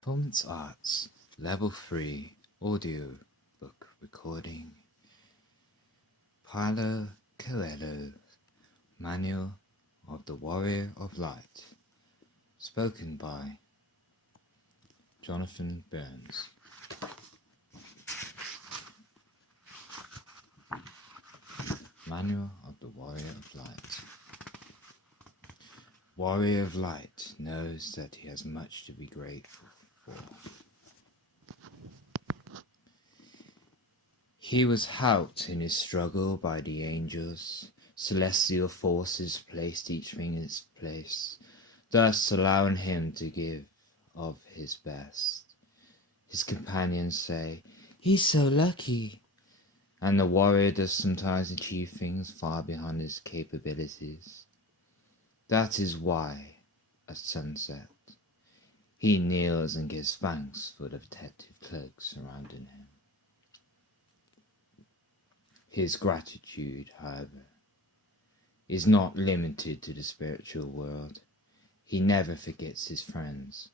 Performance Arts Level 3 Audio Book Recording. Paulo Coelho, Manual of the Warrior of Light. Spoken by Jonathan Burns. Manual of the Warrior of Light. Warrior of Light knows that he has much to be grateful for. He was helped in his struggle by the angels. Celestial forces placed each thing in its place, thus allowing him to give of his best. His companions say, "He's so lucky." And the warrior does sometimes achieve things far beyond his capabilities. That is why, at sunset, he kneels and gives thanks for the protective cloak surrounding him. His gratitude, however, is not limited to the spiritual world. He never forgets his friends,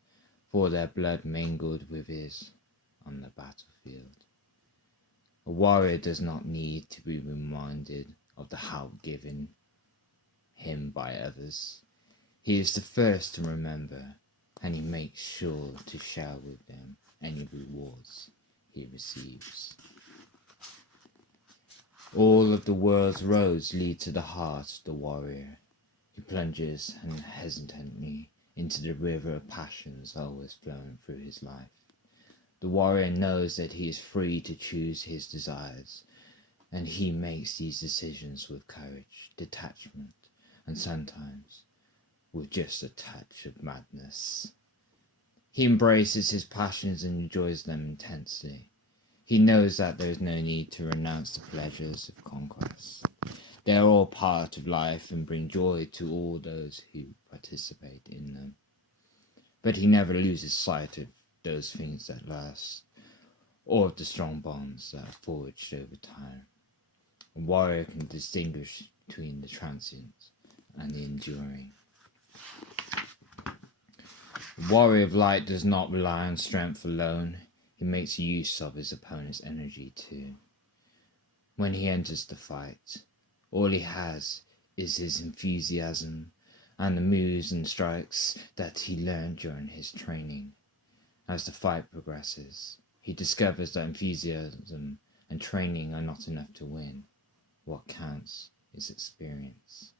for their blood mingled with his on the battlefield. A warrior does not need to be reminded of the help given him by others. He is the first to remember, and he makes sure to share with them any rewards he receives. All of the world's roads lead to the heart of the warrior. He plunges unhesitantly into the river of passions always flowing through his life. The warrior knows that he is free to choose his desires, and he makes these decisions with courage, detachment, and sometimes with just a touch of madness. He embraces his passions and enjoys them intensely. He knows that there is no need to renounce the pleasures of conquest. They are all part of life and bring joy to all those who participate in them. But he never loses sight of those things that last, or of the strong bonds that are forged over time. A warrior can distinguish between the transient and the enduring. A warrior of light does not rely on strength alone. He makes use of his opponent's energy too. When he enters the fight, all he has is his enthusiasm and the moves and strikes that he learned during his training. As the fight progresses, he discovers that enthusiasm and training are not enough to win. What counts is experience.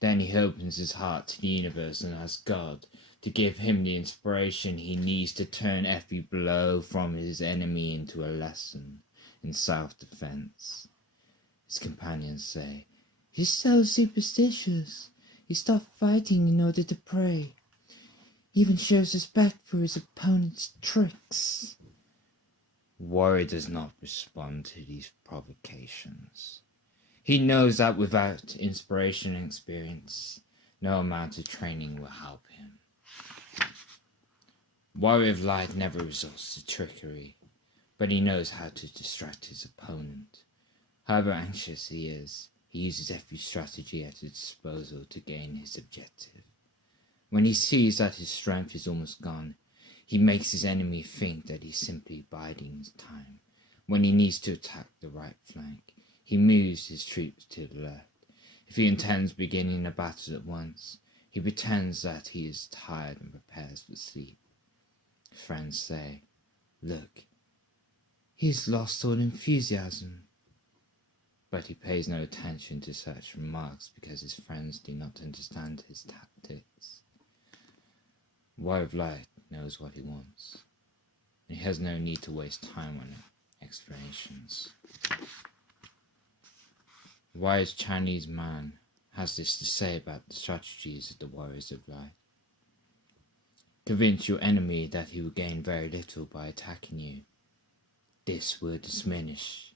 Then he opens his heart to the universe and asks God to give him the inspiration he needs to turn every blow from his enemy into a lesson in self-defense. His companions say, "He's so superstitious. He stopped fighting in order to pray. He even shows respect for his opponent's tricks." Warrior does not respond to these provocations. He knows that without inspiration and experience, no amount of training will help him. Warrior of Light never resorts to trickery, but he knows how to distract his opponent. However anxious he is, he uses every strategy at his disposal to gain his objective. When he sees that his strength is almost gone, he makes his enemy think that he's simply biding his time. When he needs to attack the right flank, he moves his troops to the left. If he intends beginning a battle at once, he pretends that he is tired and prepares for sleep. Friends say, "Look, he's lost all enthusiasm." But he pays no attention to such remarks because his friends do not understand his tactics. Warrior of Light knows what he wants, and he has no need to waste time on explanations. A wise Chinese man has this to say about the strategies of the warriors of light. Convince your enemy that he will gain very little by attacking you. This will diminish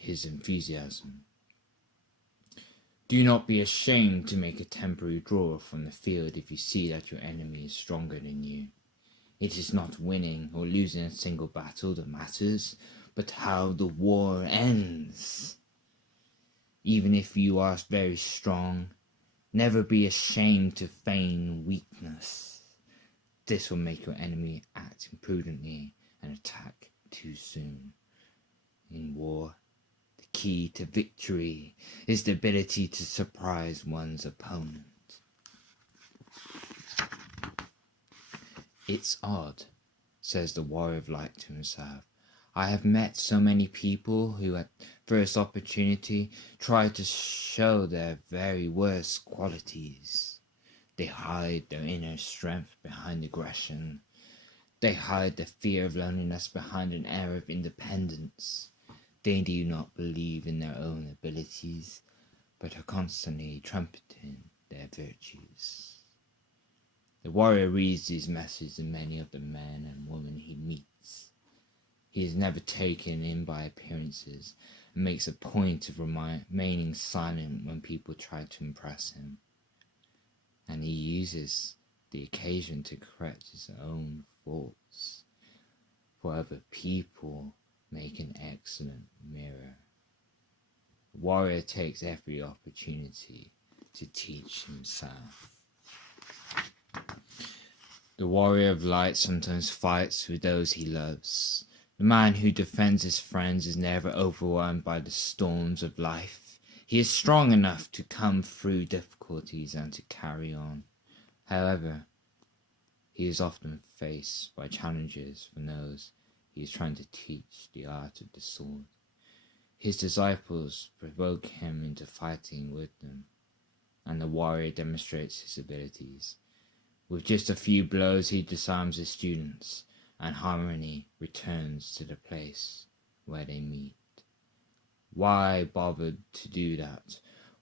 his enthusiasm. Do not be ashamed to make a temporary draw from the field if you see that your enemy is stronger than you. It is not winning or losing a single battle that matters, but how the war ends. Even if you are very strong, never be ashamed to feign weakness. this will make your enemy act imprudently and attack too soon. In war, the key to victory is the ability to surprise one's opponent. It's odd, says the warrior of light to himself. I have met so many people who at first opportunity try to show their very worst qualities. They hide their inner strength behind aggression. They hide the fear of loneliness behind an air of independence. They do not believe in their own abilities, but are constantly trumpeting their virtues. The warrior reads these messages in many of the men and women he meets. He is never taken in by appearances and makes a point of remaining silent when people try to impress him. And he uses the occasion to correct his own faults, for other people make an excellent mirror. The warrior takes every opportunity to teach himself. The warrior of light sometimes fights with those he loves. The man who defends his friends is never overwhelmed by the storms of life. He is strong enough to come through difficulties and to carry on. However, he is often faced by challenges from those he is trying to teach the art of the sword. His disciples provoke him into fighting with them, and the warrior demonstrates his abilities. With just a few blows he disarms his students, and harmony returns to the place where they meet. Why bother to do that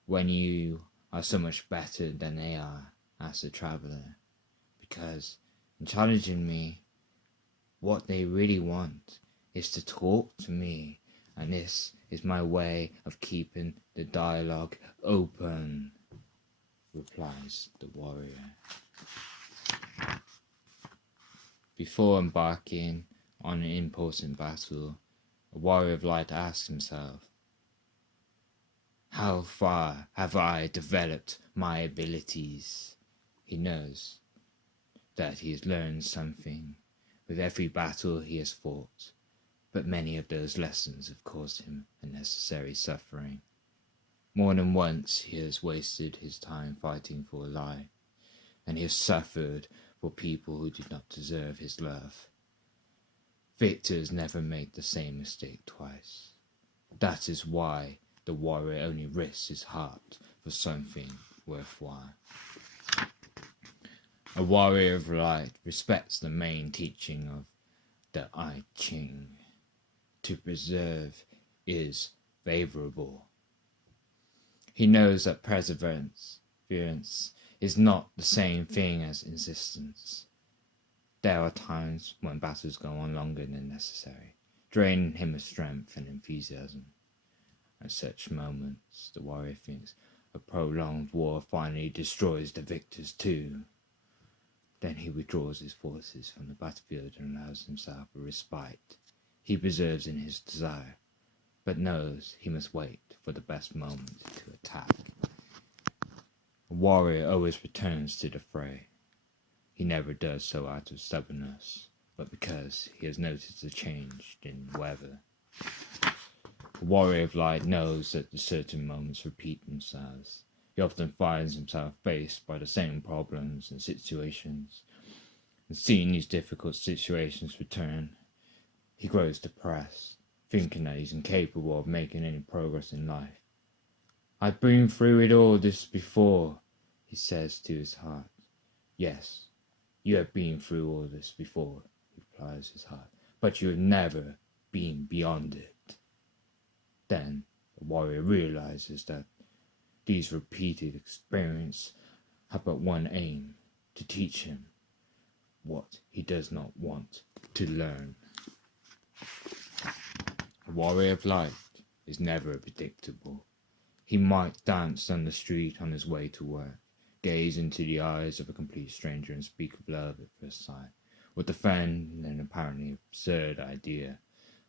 when you are so much better than they are? Asked the traveller. Because in challenging me, what they really want is to talk to me, and this is my way of keeping the dialogue open, replies the warrior. Before embarking on an important battle, a warrior of light asks himself, how far have I developed my abilities? He knows that he has learned something with every battle he has fought, but many of those lessons have caused him unnecessary suffering. More than once he has wasted his time fighting for a lie, and he has suffered for people who did not deserve his love. Victors never make the same mistake twice. That is why the warrior only risks his heart for something worthwhile. A warrior of light respects the main teaching of the I Ching. To preserve is favorable. He knows that perseverance is not the same thing as insistence. There are times when battles go on longer than necessary, draining him of strength and enthusiasm. At such moments, the warrior thinks a prolonged war finally destroys the victors too. Then he withdraws his forces from the battlefield and allows himself a respite. He preserves in his desire, but knows he must wait for the best moment to attack. A warrior always returns to the fray. He never does so out of stubbornness, but because he has noticed a change in the weather. A warrior of light knows that certain moments repeat themselves. He often finds himself faced by the same problems and situations, and seeing these difficult situations return, he grows depressed, thinking that he's incapable of making any progress in life. I've been through it all this before, he says to his heart. Yes, you have been through all this before, replies his heart, but you have never been beyond it. Then the warrior realizes that these repeated experiences have but one aim, to teach him what he does not want to learn. A warrior of light is never predictable. He might dance down the street on his way to work, gaze into the eyes of a complete stranger and speak of love at first sight, or defend an apparently absurd idea.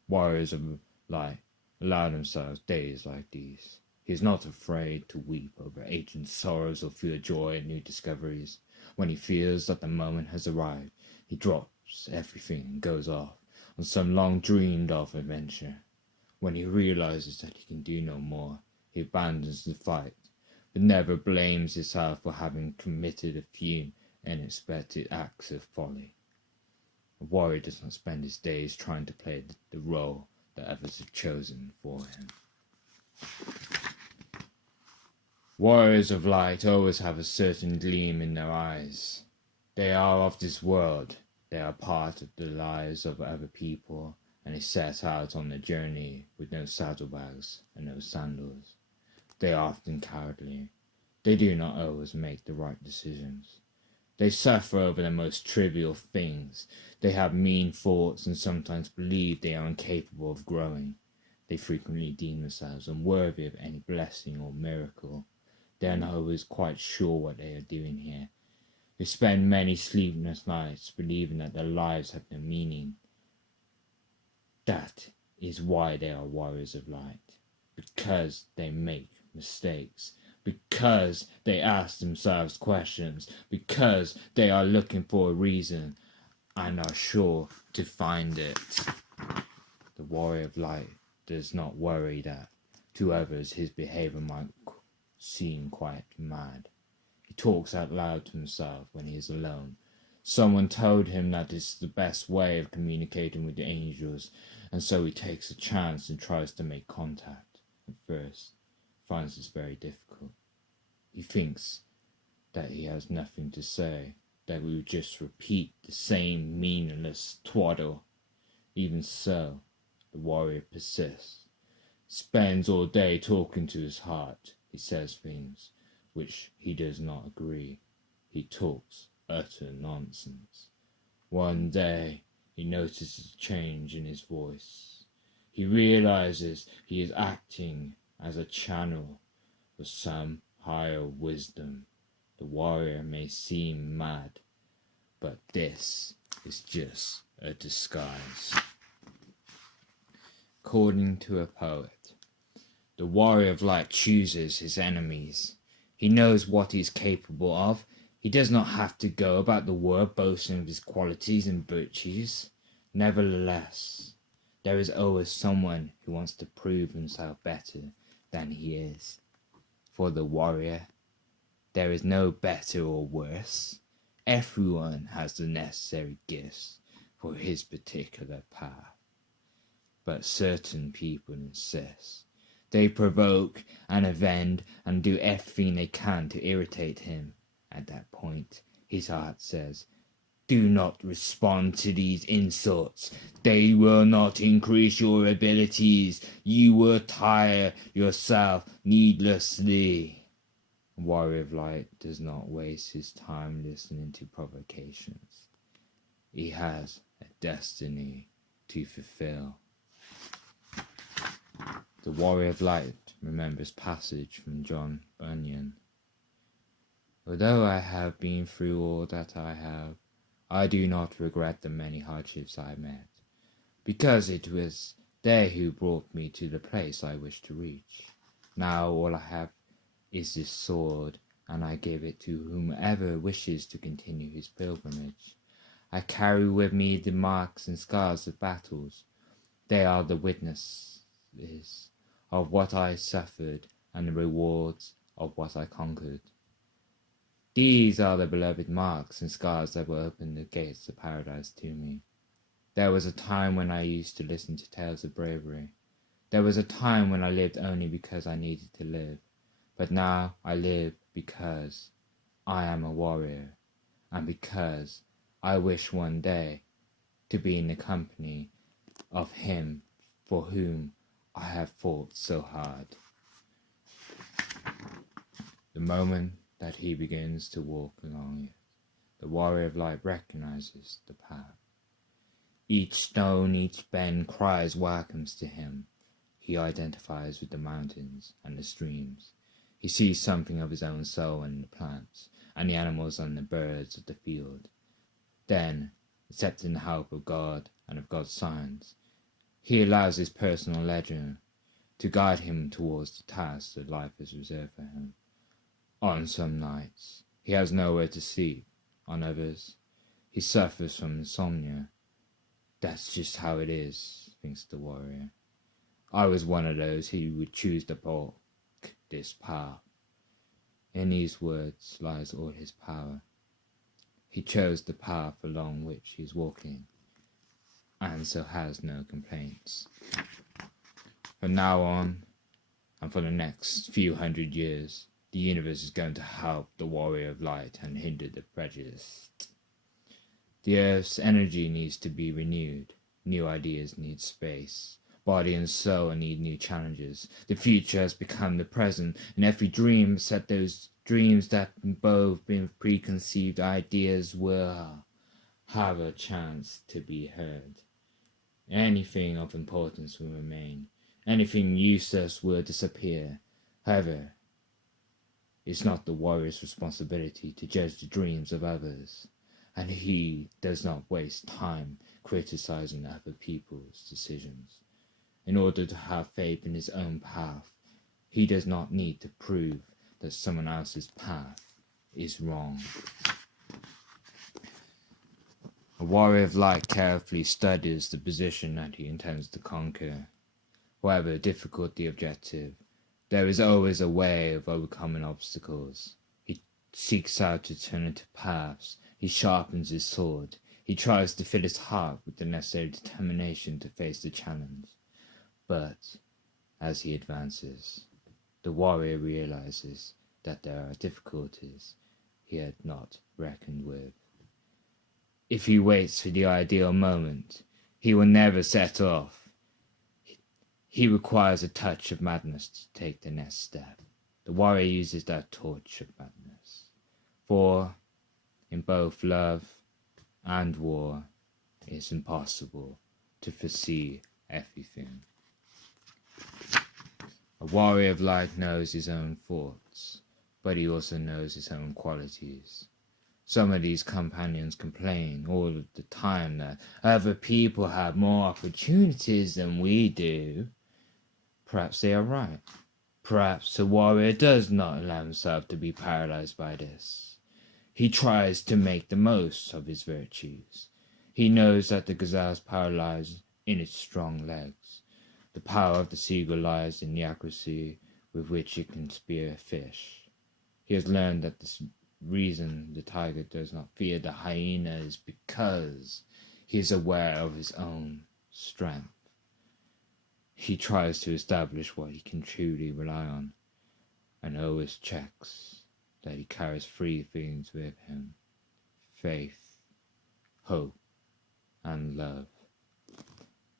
Warriors of light allow themselves days like these. He is not afraid to weep over ancient sorrows or feel joy at new discoveries. When he feels that the moment has arrived, He drops everything and goes off on some long-dreamed-of adventure. When he realizes that he can do no more, he abandons the fight, but never blames himself for having committed a few unexpected acts of folly. A warrior does not spend his days trying to play the role that others have chosen for him. Warriors of light always have a certain gleam in their eyes. They are of this world. They are part of the lives of other people, and they set out on their journey with no saddlebags and no sandals. They are often cowardly. They do not always make the right decisions. They suffer over the most trivial things. They have mean thoughts and sometimes believe they are incapable of growing. They frequently deem themselves unworthy of any blessing or miracle. They are not always quite sure what they are doing here. They spend many sleepless nights believing that their lives have no meaning. That is why they are warriors of light. Because they make mistakes. Because they ask themselves questions. Because they are looking for a reason and are sure to find it. The warrior of light does not worry that to others his behavior might seem quite mad. He talks out loud to himself when he is alone. Someone told him that this is the best way of communicating with the angels, and so he takes a chance and tries to make contact. At first, he finds this very difficult. He thinks that he has nothing to say, that we would just repeat the same meaningless twaddle. Even so, the warrior persists, spends all day talking to his heart. He says things which he does not agree. He talks utter nonsense. One day, he notices a change in his voice. He realizes he is acting as a channel for some higher wisdom. The warrior may seem mad, but this is just a disguise. According to a poet, the warrior of light chooses his enemies. He knows what he is capable of. He does not have to go about the world boasting of his qualities and virtues. Nevertheless, there is always someone who wants to prove himself better than he is. For the warrior, there is no better or worse. Everyone has the necessary gifts for his particular path. But certain people insist. They provoke and offend and do everything they can to irritate him. At that point, his heart says, "Do not respond to these insults. They will not increase your abilities. You will tire yourself needlessly." The warrior of light does not waste his time listening to provocations. He has a destiny to fulfill. The warrior of light remembers passage from John Bunyan. "Although I have been through all that I have, I do not regret the many hardships I met, because it was they who brought me to the place I wish to reach. Now all I have is this sword, and I give it to whomever wishes to continue his pilgrimage. I carry with me the marks and scars of battles. They are the witnesses of what I suffered and the rewards of what I conquered. These are the beloved marks and scars that will open the gates of paradise to me. There was a time when I used to listen to tales of bravery. There was a time when I lived only because I needed to live. But now I live because I am a warrior, and because I wish one day to be in the company of him for whom I have fought so hard." The moment that he begins to walk along it, the warrior of light recognizes the path. Each stone, each bend cries welcomes to him. He identifies with the mountains and the streams. He sees something of his own soul in the plants and the animals and the birds of the field. Then, accepting the help of God and of God's signs, he allows his personal legend to guide him towards the task that life has reserved for him. On some nights, he has nowhere to sleep. On others, He suffers from insomnia. That's just how it is, thinks the warrior. I was one of those who would choose to walk this path. In these words lies all his power. He chose the path along which he is walking, and so has no complaints. From now on, and for the next few hundred years, the universe is going to help the warrior of light and hinder the prejudiced. The Earth's energy needs to be renewed. New ideas need space. Body and soul need new challenges. The future has become the present, and every dream set those dreams that both been preconceived ideas will have a chance to be heard. Anything of importance will remain. Anything useless will disappear. However, it's not the warrior's responsibility to judge the dreams of others, and he does not waste time criticizing other people's decisions. In order to have faith in his own path, he does not need to prove that someone else's path is wrong. A warrior of light carefully studies the position that he intends to conquer. However difficult the objective, there is always a way of overcoming obstacles. He seeks out alternative paths. He sharpens his sword. He tries to fill his heart with the necessary determination to face the challenge. But as he advances, the warrior realizes that there are difficulties he had not reckoned with. If he waits for the ideal moment, he will never set off. He requires a touch of madness to take the next step. The warrior uses that torch of madness. For in both love and war, it's impossible to foresee everything. A warrior of light knows his own thoughts, but he also knows his own qualities. Some of these companions complain all of the time that other people have more opportunities than we do. Perhaps they are right. Perhaps the warrior does not allow himself to be paralyzed by this. He tries to make the most of his virtues. He knows that the gazelle's power lies in its strong legs. The power of the seagull lies in the accuracy with which it can spear a fish. He has learned that the reason the tiger does not fear the hyena is because he is aware of his own strength. He tries to establish what he can truly rely on, and always checks that he carries three things with him: faith, hope, and love.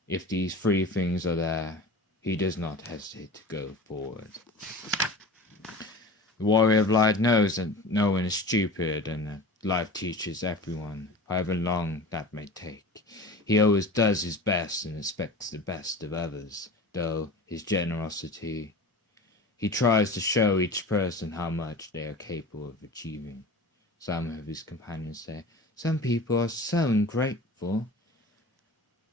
If these three things are there, he does not hesitate to go forward. The warrior of light knows that no one is stupid and that life teaches everyone, however long that may take. He always does his best and expects the best of others, though his generosity. He tries to show each person how much they are capable of achieving. Some of his companions say, "Some people are so ungrateful."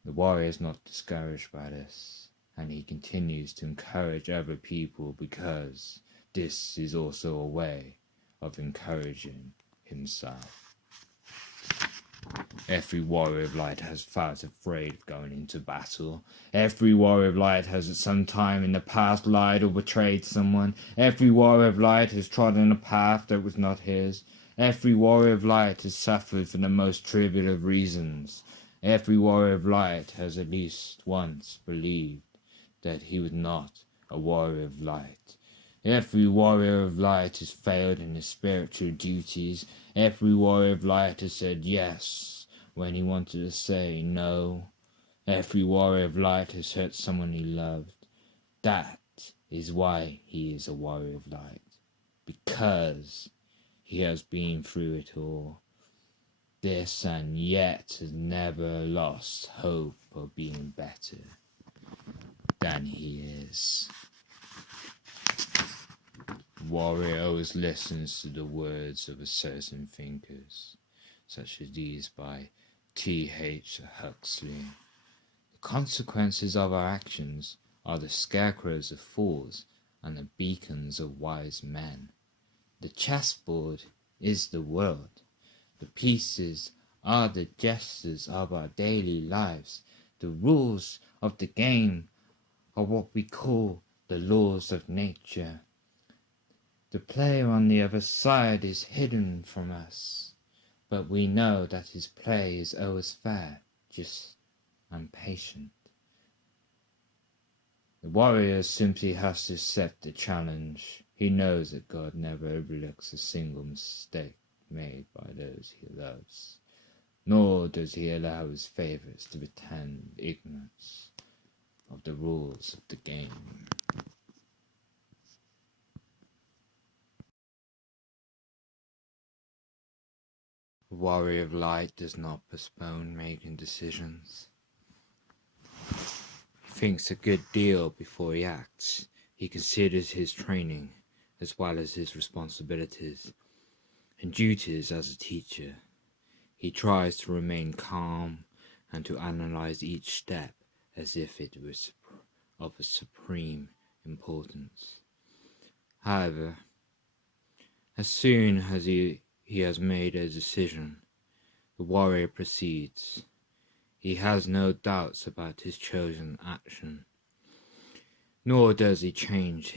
The warrior is not discouraged by this, and he continues to encourage other people because this is also a way of encouraging himself. Every warrior of light has felt afraid of going into battle. Every warrior of light has at some time in the past lied or betrayed someone. Every warrior of light has trodden a path that was not his. Every warrior of light has suffered for the most trivial of reasons. Every warrior of light has at least once believed that he was not a warrior of light. Every warrior of light has failed in his spiritual duties. Every warrior of light has said yes when he wanted to say no. Every warrior of light has hurt someone he loved. That is why he is a warrior of light, because he has been through it all. This and yet has never lost hope of being better than he is. Warrior always listens to the words of certain thinkers, such as these by T.H. Huxley. The consequences of our actions are the scarecrows of fools and the beacons of wise men. The chessboard is the world. The pieces are the gestures of our daily lives. The rules of the game are what we call the laws of nature. The player on the other side is hidden from us, but we know that his play is always fair, just and patient. The warrior simply has to accept the challenge. He knows that God never overlooks a single mistake made by those he loves, nor does he allow his favorites to pretend ignorance of the rules of the game. The warrior of light does not postpone making decisions. He thinks a good deal before he acts. He considers his training as well as his responsibilities and duties as a teacher. He tries to remain calm and to analyze each step as if it was of a supreme importance. However, as soon as he has made a decision, the warrior proceeds. He has no doubts about his chosen action, nor does he change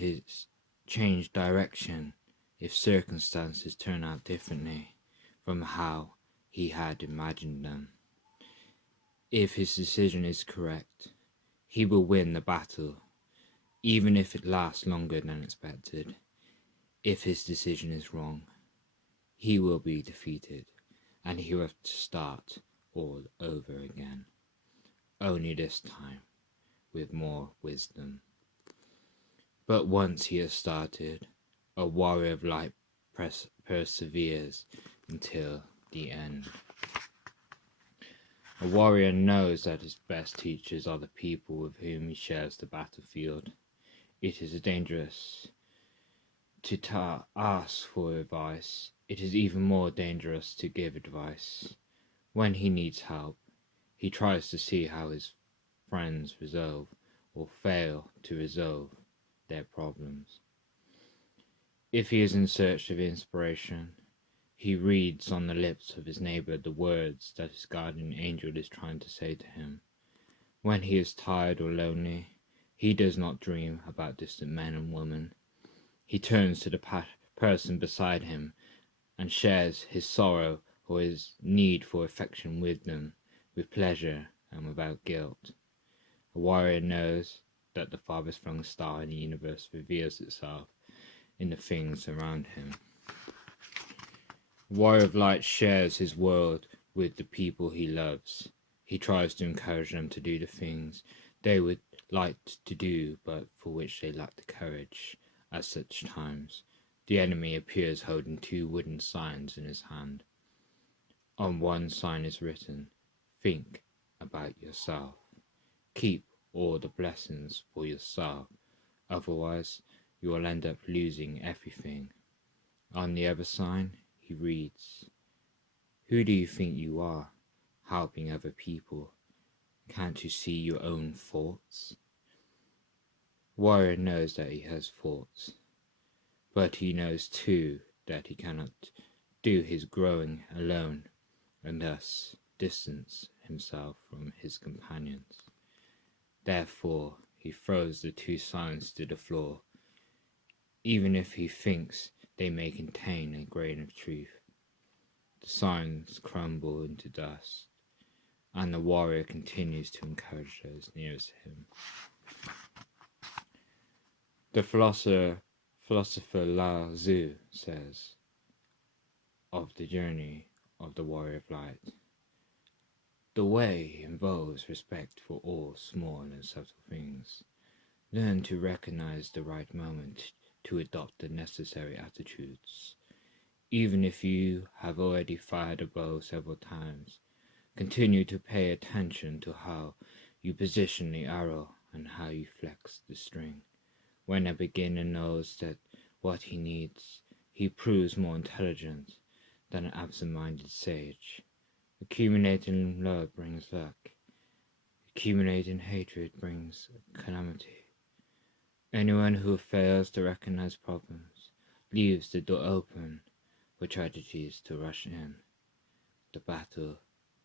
direction if circumstances turn out differently from how he had imagined them. If his decision is correct, he will win the battle, even if it lasts longer than expected. If his decision is wrong, he will be defeated, and he will have to start all over again, only this time with more wisdom. But once he has started, a warrior of light perseveres until the end. A warrior knows that his best teachers are the people with whom he shares the battlefield. It is dangerous to ask for advice. It is even more dangerous to give advice. When he needs help, he tries to see how his friends resolve or fail to resolve their problems. If he is in search of inspiration, he reads on the lips of his neighbor the words that his guardian angel is trying to say to him. When he is tired or lonely, he does not dream about distant men and women. He turns to the person beside him and shares his sorrow or his need for affection with them, with pleasure and without guilt. A warrior knows that the farthest flung star in the universe reveals itself in the things around him. The warrior of light shares his world with the people he loves. He tries to encourage them to do the things they would like to do, but for which they lack the courage. At such times, the enemy appears holding 2 wooden signs in his hand. On one sign is written, "Think about yourself. Keep all the blessings for yourself. Otherwise, you will end up losing everything." On the other sign, he reads, "Who do you think you are, helping other people? Can't you see your own faults?" Warrior knows that he has faults, but he knows too that he cannot do his growing alone, and thus distance himself from his companions. Therefore, he throws the 2 signs to the floor, even if he thinks they may contain a grain of truth. The signs crumble into dust, and the warrior continues to encourage those nearest him. The philosopher Lao Tzu says of the journey of the warrior of light, "The way involves respect for all small and subtle things. Learn to recognize the right moment to adopt the necessary attitudes. Even if you have already fired a bow several times, continue to pay attention to how you position the arrow and how you flex the string. When a beginner knows that what he needs, he proves more intelligent than an absent-minded sage. Accumulating love brings luck. Accumulating hatred brings calamity. Anyone who fails to recognize problems leaves the door open for tragedies to rush in. The battle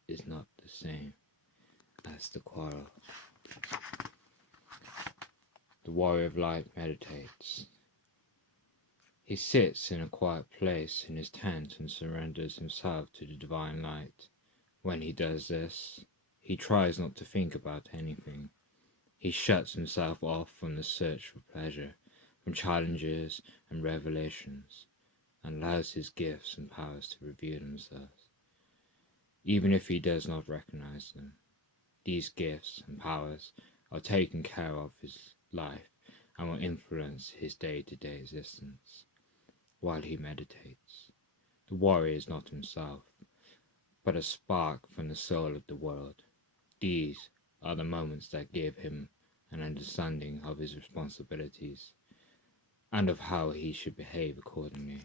is not the same as the quarrel. The warrior of light meditates. He sits in a quiet place in his tent and surrenders himself to the divine light. When he does this, he tries not to think about anything. He shuts himself off from the search for pleasure, from challenges and revelations, and allows his gifts and powers to reveal themselves. Even if he does not recognize them, these gifts and powers are taken care of his life and will influence his day-to-day existence. While he meditates, the warrior is not himself, but a spark from the soul of the world. These are the moments that give him an understanding of his responsibilities and of how he should behave accordingly.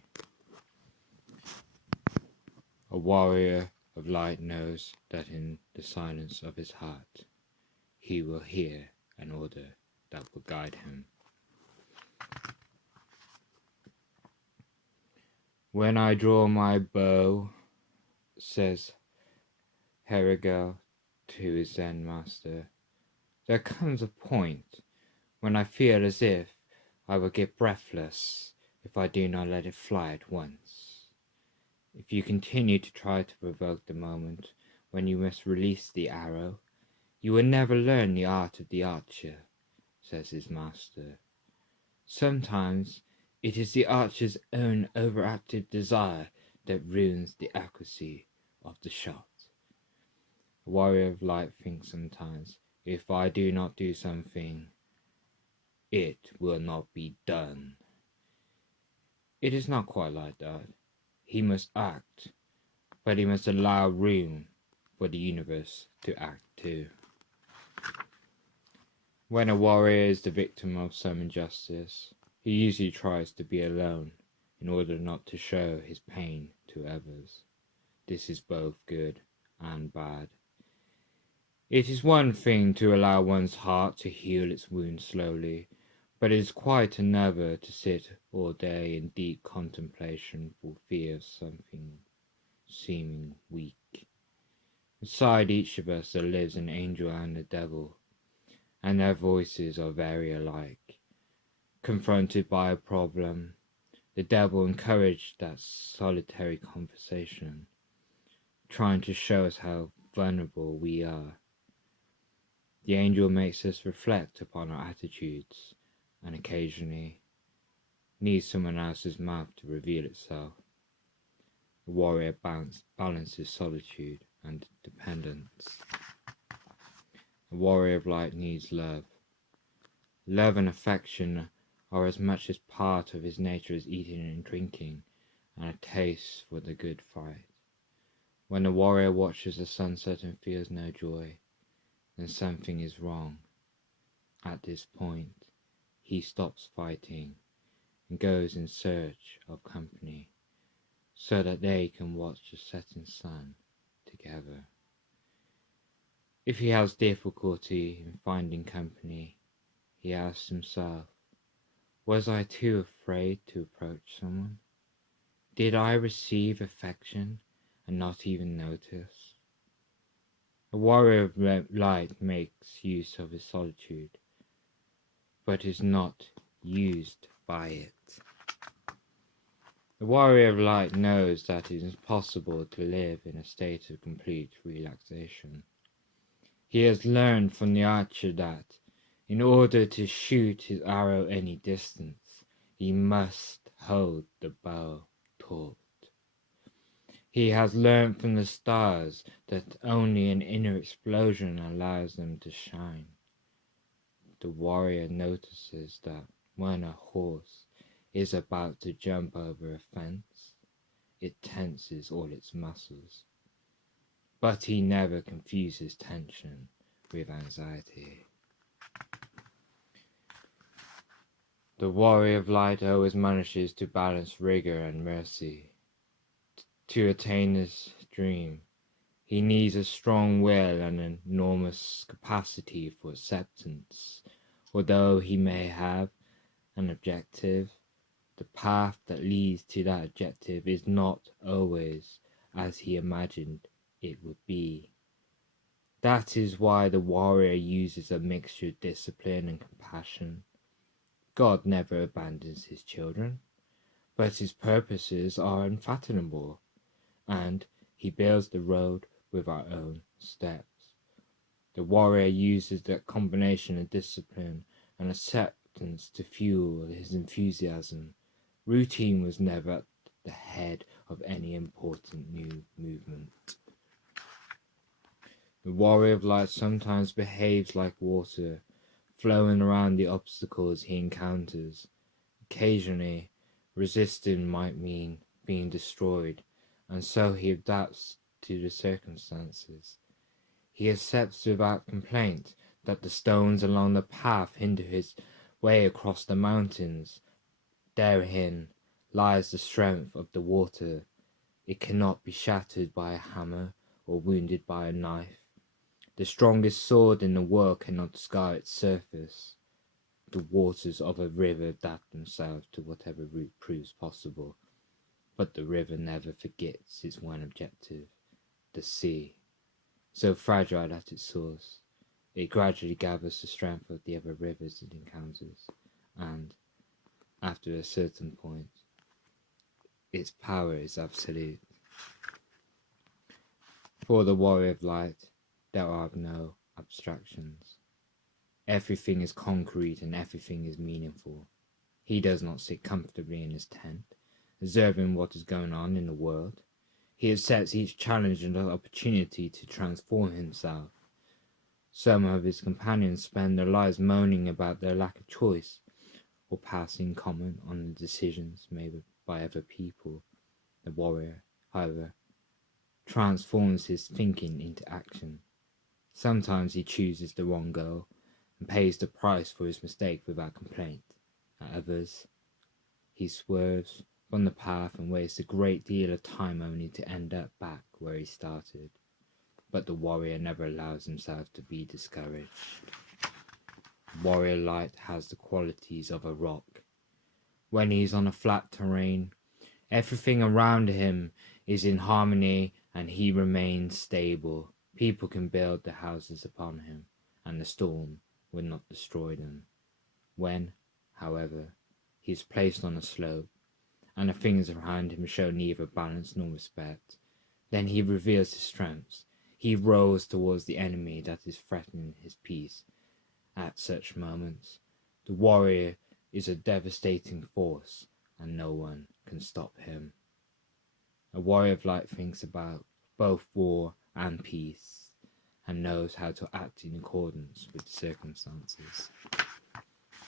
A warrior of light knows that in the silence of his heart, he will hear an order that will guide him. When I draw my bow, says Herigel to his Zen master, there comes a point when I feel as if I will get breathless if I do not let it fly at once. If you continue to try to provoke the moment when you must release the arrow, you will never learn the art of the archer, says his master. Sometimes it is the archer's own overactive desire that ruins the accuracy of the shot. A warrior of light thinks sometimes, if I do not do something, it will not be done. It is not quite like that. He must act, but he must allow room for the universe to act too. When a warrior is the victim of some injustice, he usually tries to be alone in order not to show his pain to others. This is both good and bad. It is one thing to allow one's heart to heal its wounds slowly, but it is quite another to sit all day in deep contemplation for fear of something seeming weak. Inside each of us there lives an angel and a devil, and their voices are very alike. Confronted by a problem, the devil encouraged that solitary conversation, trying to show us how vulnerable we are. The angel makes us reflect upon our attitudes and occasionally needs someone else's mouth to reveal itself. The warrior balances solitude and dependence. The warrior of light needs love. Love and affection are as much as part of his nature as eating and drinking, and a taste for the good fight. When the warrior watches the sunset and feels no joy, then something is wrong. At this point, he stops fighting and goes in search of company, so that they can watch the setting sun together. If he has difficulty in finding company, he asks himself, was I too afraid to approach someone? Did I receive affection and not even notice? A warrior of light makes use of his solitude, but is not used by it. The warrior of light knows that it is possible to live in a state of complete relaxation. He has learned from the archer that, in order to shoot his arrow any distance, he must hold the bow taut. He has learned from the stars that only an inner explosion allows them to shine. The warrior notices that when a horse is about to jump over a fence, it tenses all its muscles. But he never confuses tension with anxiety. The warrior of light always manages to balance rigor and mercy. To attain his dream, he needs a strong will and an enormous capacity for acceptance. Although he may have an objective, the path that leads to that objective is not always as he imagined it would be. That is why the warrior uses a mixture of discipline and compassion. God never abandons his children, but his purposes are unfathomable, and he builds the road with our own steps. The warrior uses that combination of discipline and acceptance to fuel his enthusiasm. Routine was never at the head of any important new movement. The warrior of light sometimes behaves like water, flowing around the obstacles he encounters. Occasionally, resisting might mean being destroyed, and so he adapts to the circumstances. He accepts without complaint that the stones along the path hinder his way across the mountains. Therein lies the strength of the water. It cannot be shattered by a hammer or wounded by a knife. The strongest sword in the world cannot scar its surface. The waters of a river adapt themselves to whatever route proves possible, but the river never forgets its one objective, the sea. So fragile at its source, it gradually gathers the strength of the other rivers it encounters, and, after a certain point, its power is absolute. For the warrior of light, there are no abstractions. Everything is concrete and everything is meaningful. He does not sit comfortably in his tent, observing what is going on in the world. He accepts each challenge and opportunity to transform himself. Some of his companions spend their lives moaning about their lack of choice, or passing comment on the decisions made by other people. The warrior, however, transforms his thinking into action. Sometimes he chooses the wrong goal and pays the price for his mistake without complaint. At others, he swerves from the path and wastes a great deal of time only to end up back where he started. But the warrior never allows himself to be discouraged. Warrior light has the qualities of a rock. When he is on a flat terrain, everything around him is in harmony and he remains stable. People can build their houses upon him, and the storm will not destroy them. When, however, he is placed on a slope, and the things around him show neither balance nor respect, then he reveals his strengths. He roars towards the enemy that is threatening his peace. At such moments, the warrior is a devastating force, and no one can stop him. A warrior of light thinks about both war and peace, and knows how to act in accordance with the circumstances.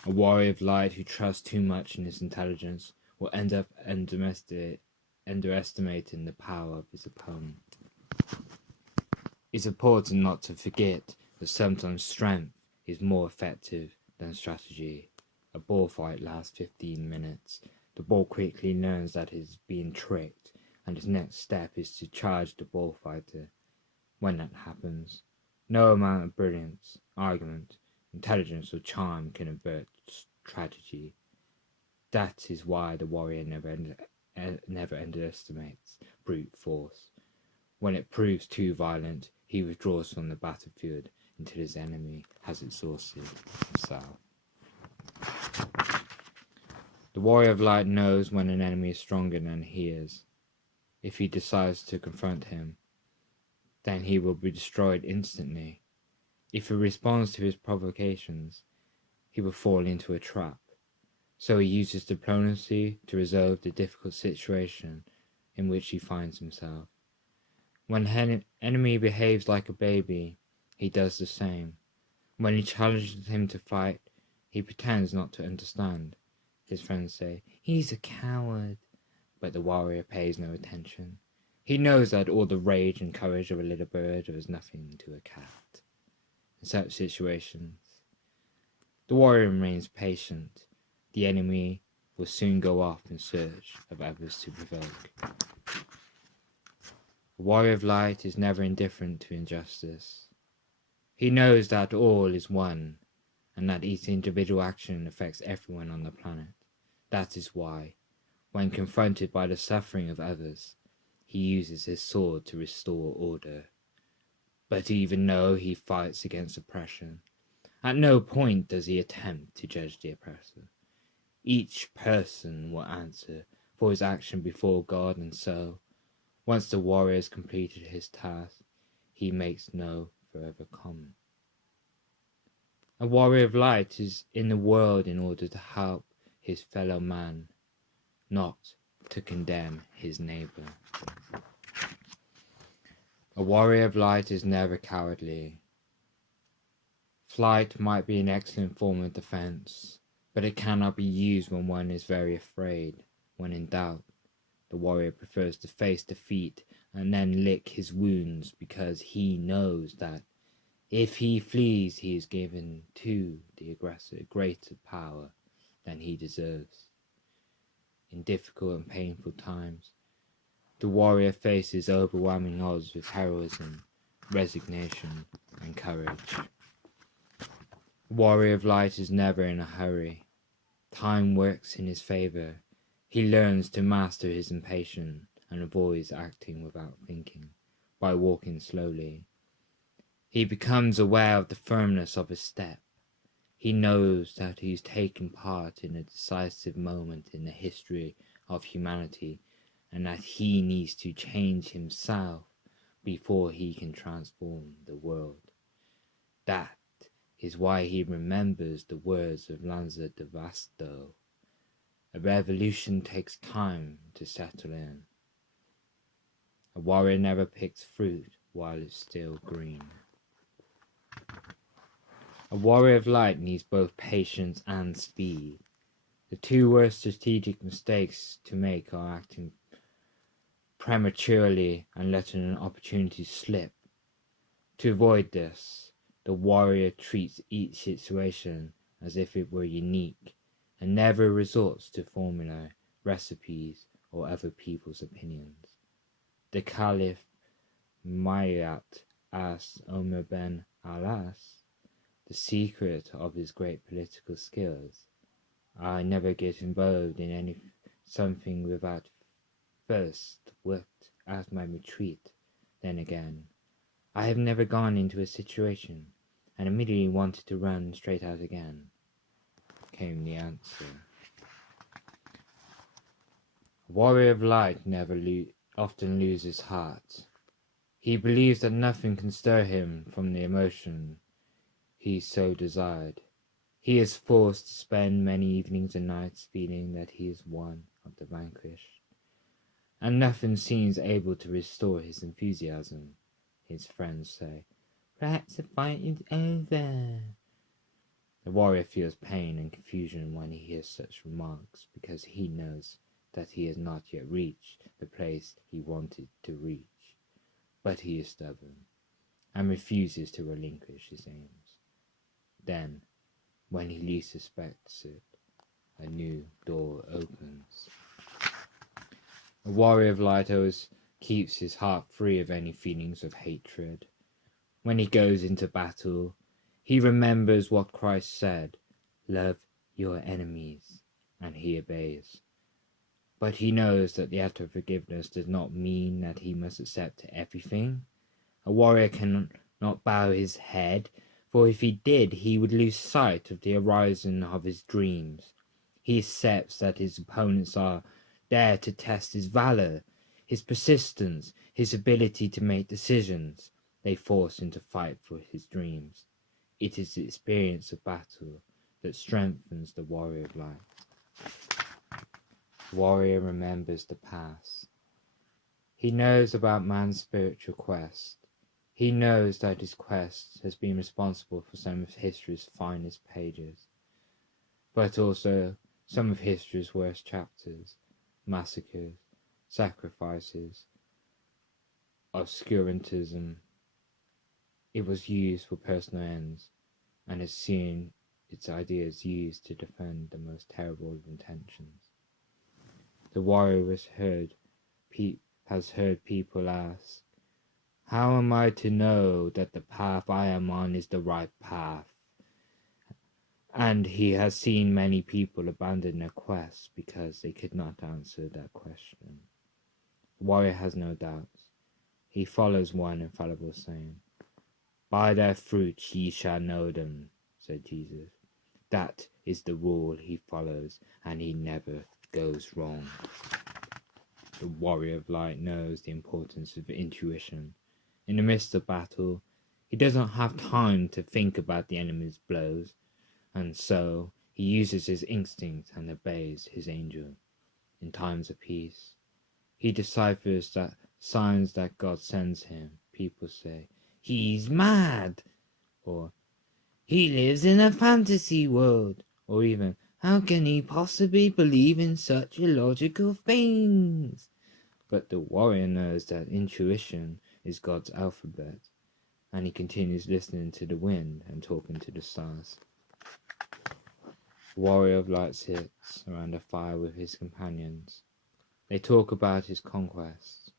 A warrior of light who trusts too much in his intelligence will end up underestimating the power of his opponent. It's important not to forget that sometimes strength is more effective than strategy. A bullfight lasts 15 minutes. The bull quickly learns that he is being tricked, and his next step is to charge the bullfighter. When that happens, no amount of brilliance, argument, intelligence, or charm can avert tragedy. That is why the warrior never underestimates brute force. When it proves too violent, he withdraws from the battlefield until his enemy has exhausted himself. The warrior of light knows when an enemy is stronger than he is. If he decides to confront him, then he will be destroyed instantly. If he responds to his provocations, he will fall into a trap. So he uses diplomacy to resolve the difficult situation in which he finds himself. When an enemy behaves like a baby, he does the same. When he challenges him to fight, he pretends not to understand. His friends say, "He's a coward," but the warrior pays no attention. He knows that all the rage and courage of a little bird is nothing to a cat. In such situations, the warrior remains patient. The enemy will soon go off in search of others to provoke. The warrior of light is never indifferent to injustice. He knows that all is one, and that each individual action affects everyone on the planet. That is why, when confronted by the suffering of others, he uses his sword to restore order. But even though he fights against oppression, at no point does he attempt to judge the oppressor. Each person will answer for his action before God, and so, once the warrior has completed his task, he makes no further comment. A warrior of light is in the world in order to help his fellow man, not to condemn his neighbor. A warrior of light is never cowardly. Flight might be an excellent form of defense, but it cannot be used when one is very afraid. When in doubt, the warrior prefers to face defeat and then lick his wounds, because he knows that if he flees, he is given to the aggressor greater power than he deserves. In difficult and painful times, the warrior faces overwhelming odds with heroism, resignation, and courage. The warrior of light is never in a hurry. Time works in his favor. He learns to master his impatience and avoids acting without thinking, by walking slowly. He becomes aware of the firmness of his step. He knows that he is taking part in a decisive moment in the history of humanity, and that he needs to change himself before he can transform the world. That is why he remembers the words of Lanza de Vasto. A revolution takes time to settle in. A warrior never picks fruit while it's still green. A warrior of light needs both patience and speed. The two worst strategic mistakes to make are acting prematurely and letting an opportunity slip. To avoid this, the warrior treats each situation as if it were unique, and never resorts to formulae, recipes, or other people's opinions. The Caliph Mayat asked Omar ben Alas the secret of his great political skills. I never get involved in something without first worked out my retreat. Then again, I have never gone into a situation and immediately wanted to run straight out again, came the answer. A warrior of light never often loses heart. He believes that nothing can stir him from the emotion he so desired. He is forced to spend many evenings and nights feeling that he is one of the vanquished, and nothing seems able to restore his enthusiasm. His friends say, "Perhaps the fight is over." The warrior feels pain and confusion when he hears such remarks, because he knows that he has not yet reached the place he wanted to reach. But he is stubborn, and refuses to relinquish his aims. Then, when he least suspects it, a new door opens. A warrior of light always keeps his heart free of any feelings of hatred. When he goes into battle, he remembers what Christ said, "Love your enemies," and he obeys. But he knows that the act of forgiveness does not mean that he must accept everything. A warrior cannot bow his head, for if he did, he would lose sight of the horizon of his dreams. He accepts that his opponents are there to test his valor, his persistence, his ability to make decisions. They force him to fight for his dreams. It is the experience of battle that strengthens the warrior of light. The warrior remembers the past. He knows about man's spiritual quest. He knows that his quest has been responsible for some of history's finest pages, but also some of history's worst chapters, massacres, sacrifices, obscurantism. It was used for personal ends, and has seen its ideas used to defend the most terrible of intentions. The warrior has heard people ask, "How am I to know that the path I am on is the right path?" And he has seen many people abandon their quest because they could not answer that question. The warrior has no doubts. He follows one infallible saying, By their fruits ye shall know them, said Jesus. That is the rule he follows, and he never goes wrong. The warrior of light knows the importance of intuition. In the midst of battle, he doesn't have time to think about the enemy's blows, and so he uses his instinct and obeys his angel. In times of peace, he deciphers the signs that God sends him. People say, "He's mad," or "He lives in a fantasy world," or even, "How can he possibly believe in such illogical things?" But the warrior knows that intuition is God's alphabet, and he continues listening to the wind and talking to the stars. The warrior of light sits around a fire with his companions. They talk about his conquests,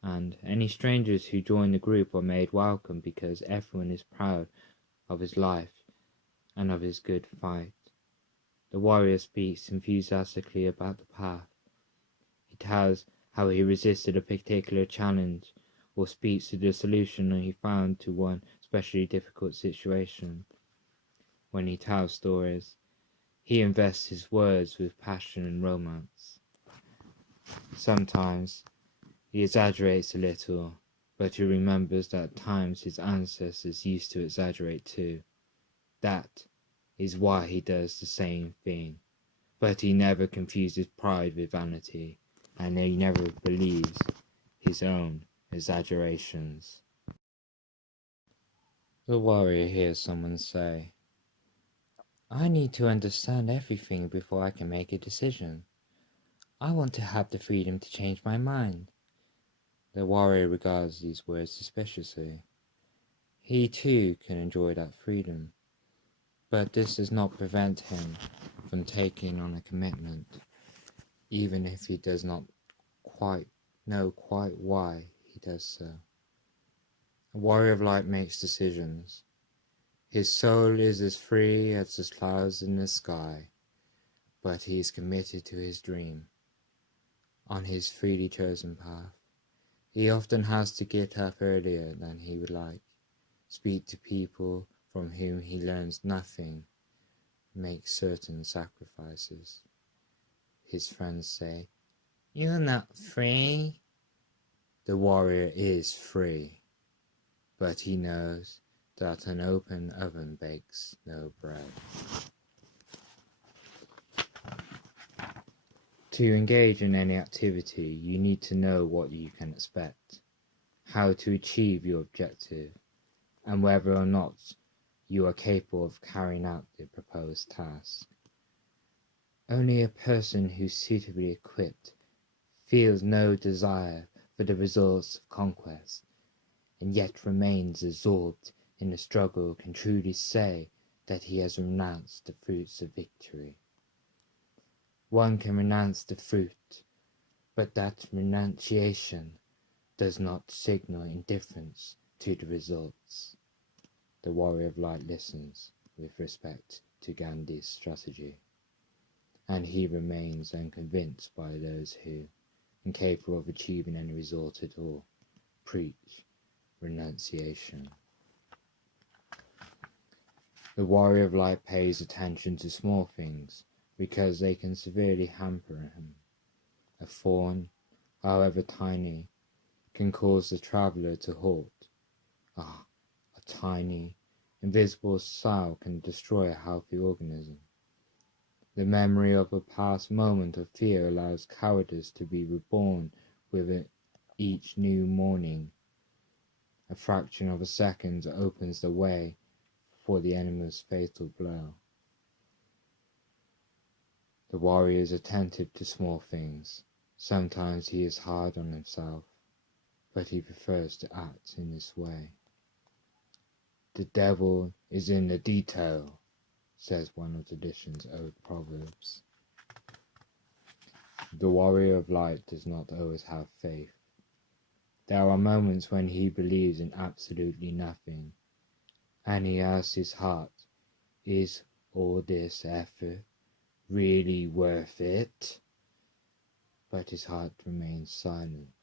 and any strangers who join the group are made welcome because everyone is proud of his life and of his good fight. The warrior speaks enthusiastically about the path. He tells how he resisted a particular challenge, or speaks to the solution he found to one especially difficult situation. When he tells stories, he invests his words with passion and romance. Sometimes he exaggerates a little, but he remembers that at times his ancestors used to exaggerate too. That is why he does the same thing, but he never confuses pride with vanity, and he never believes his own exaggerations. The warrior hears someone say, "I need to understand everything before I can make a decision. I want to have the freedom to change my mind." The warrior regards these words suspiciously. He too can enjoy that freedom, but this does not prevent him from taking on a commitment, even if he does not quite know why he does so. A warrior of light makes decisions. His soul is as free as the clouds in the sky, but he is committed to his dream. On his freely chosen path, he often has to get up earlier than he would like, speak to people from whom he learns nothing, make certain sacrifices. His friends say, "You're not free." The warrior is free, but he knows that an open oven bakes no bread. To engage in any activity, you need to know what you can expect, how to achieve your objective, and whether or not you are capable of carrying out the proposed task. Only a person who's suitably equipped feels no desire for the results of conquest, and yet remains absorbed in the struggle can truly say that he has renounced the fruits of victory. One can renounce the fruit, but that renunciation does not signal indifference to the results. The warrior of light listens with respect to Gandhi's strategy, and he remains unconvinced by those who, incapable of achieving any result at all, preach renunciation. The warrior of light pays attention to small things because they can severely hamper him. A thorn, however tiny, can cause the traveller to halt. A tiny, invisible sow can destroy a healthy organism. The memory of a past moment of fear allows cowardice to be reborn with each new morning. A fraction of a second opens the way for the enemy's fatal blow. The warrior is attentive to small things. Sometimes he is hard on himself, but he prefers to act in this way. "The devil is in the detail," says one of tradition's old proverbs. The warrior of light does not always have faith. There are moments when he believes in absolutely nothing, and he asks his heart, "Is all this effort really worth it?" But his heart remains silent,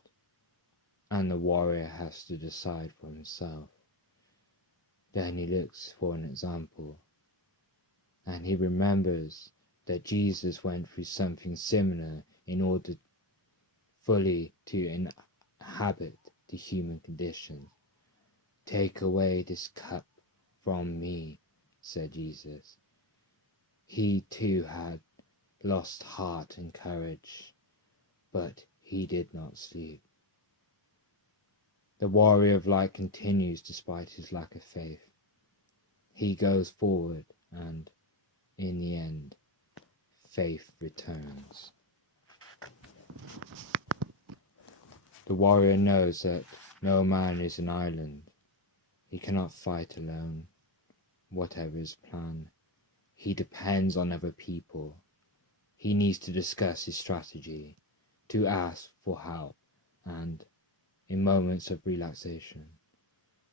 and the warrior has to decide for himself. Then he looks for an example, and he remembers that Jesus went through something similar in order fully to inhabit the human condition. "Take away this cup from me," said Jesus. He too had lost heart and courage, but he did not sleep. The warrior of light continues despite his lack of faith. He goes forward, and in the end, faith returns. The warrior knows that no man is an island. He cannot fight alone, whatever his plan. He depends on other people. He needs to discuss his strategy, to ask for help, and, in moments of relaxation,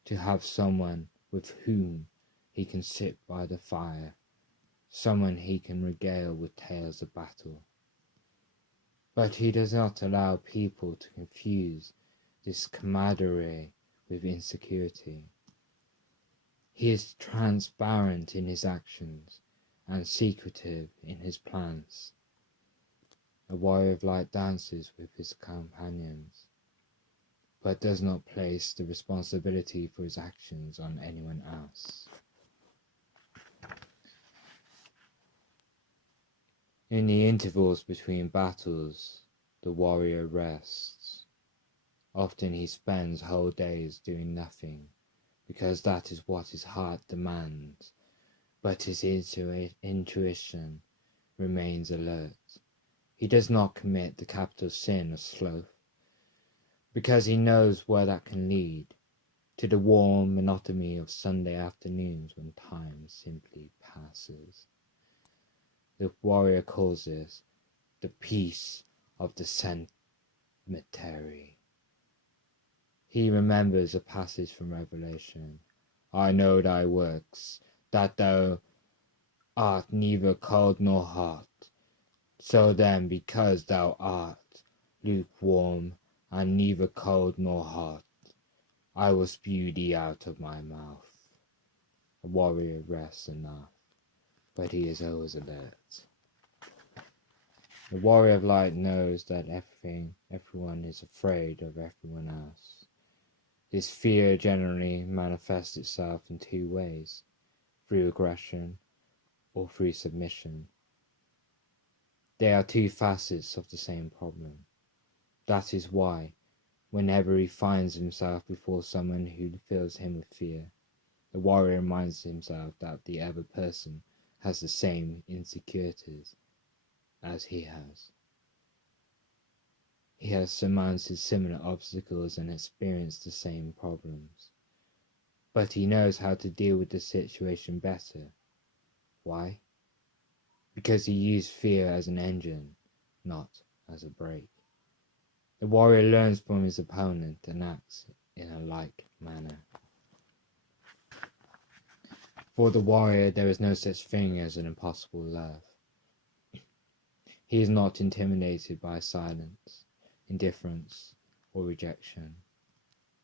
to have someone with whom he can sit by the fire, someone he can regale with tales of battle. But he does not allow people to confuse this camaraderie with insecurity. He is transparent in his actions and secretive in his plans. A warrior of light dances with his companions, but does not place the responsibility for his actions on anyone else. In the intervals between battles, the warrior rests. Often he spends whole days doing nothing, because that is what his heart demands, but his intuition remains alert. He does not commit the capital sin of sloth, because he knows where that can lead, to the warm monotony of Sunday afternoons when time simply passes. The warrior calls this the peace of the cemetery. He remembers a passage from Revelation. "I know thy works, that thou art neither cold nor hot. So then, because thou art lukewarm, and neither cold nor hot, I will spew thee out of my mouth." A warrior rests enough, but he is always alert. The warrior of light knows that everyone is afraid of everyone else. This fear generally manifests itself in two ways, through aggression or through submission. They are two facets of the same problem. That is why, whenever he finds himself before someone who fills him with fear, the warrior reminds himself that the other person has the same insecurities as he has. He has surmounted similar obstacles and experienced the same problems. But he knows how to deal with the situation better. Why? Because he used fear as an engine, not as a brake. The warrior learns from his opponent and acts in a like manner. For the warrior, there is no such thing as an impossible love. He is not intimidated by silence, indifference, or rejection.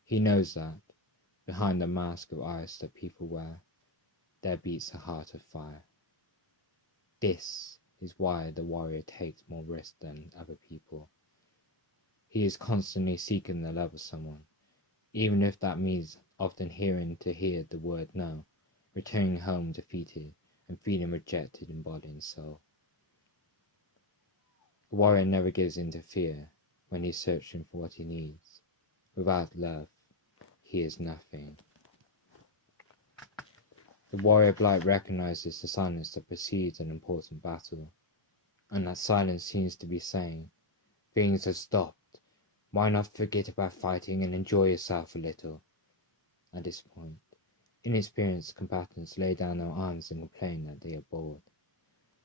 He knows that, behind the mask of ice that people wear, there beats a heart of fire. This is why the warrior takes more risk than other people. He is constantly seeking the love of someone, even if that means often hear the word no, returning home defeated and feeling rejected in body and soul. The warrior never gives in to fear when he is searching for what he needs. Without love, he is nothing. The warrior of light recognizes the silence that precedes an important battle, and that silence seems to be saying, "Things have stopped. Why not forget about fighting and enjoy yourself a little?" At this point, inexperienced combatants lay down their arms and complain that they are bored.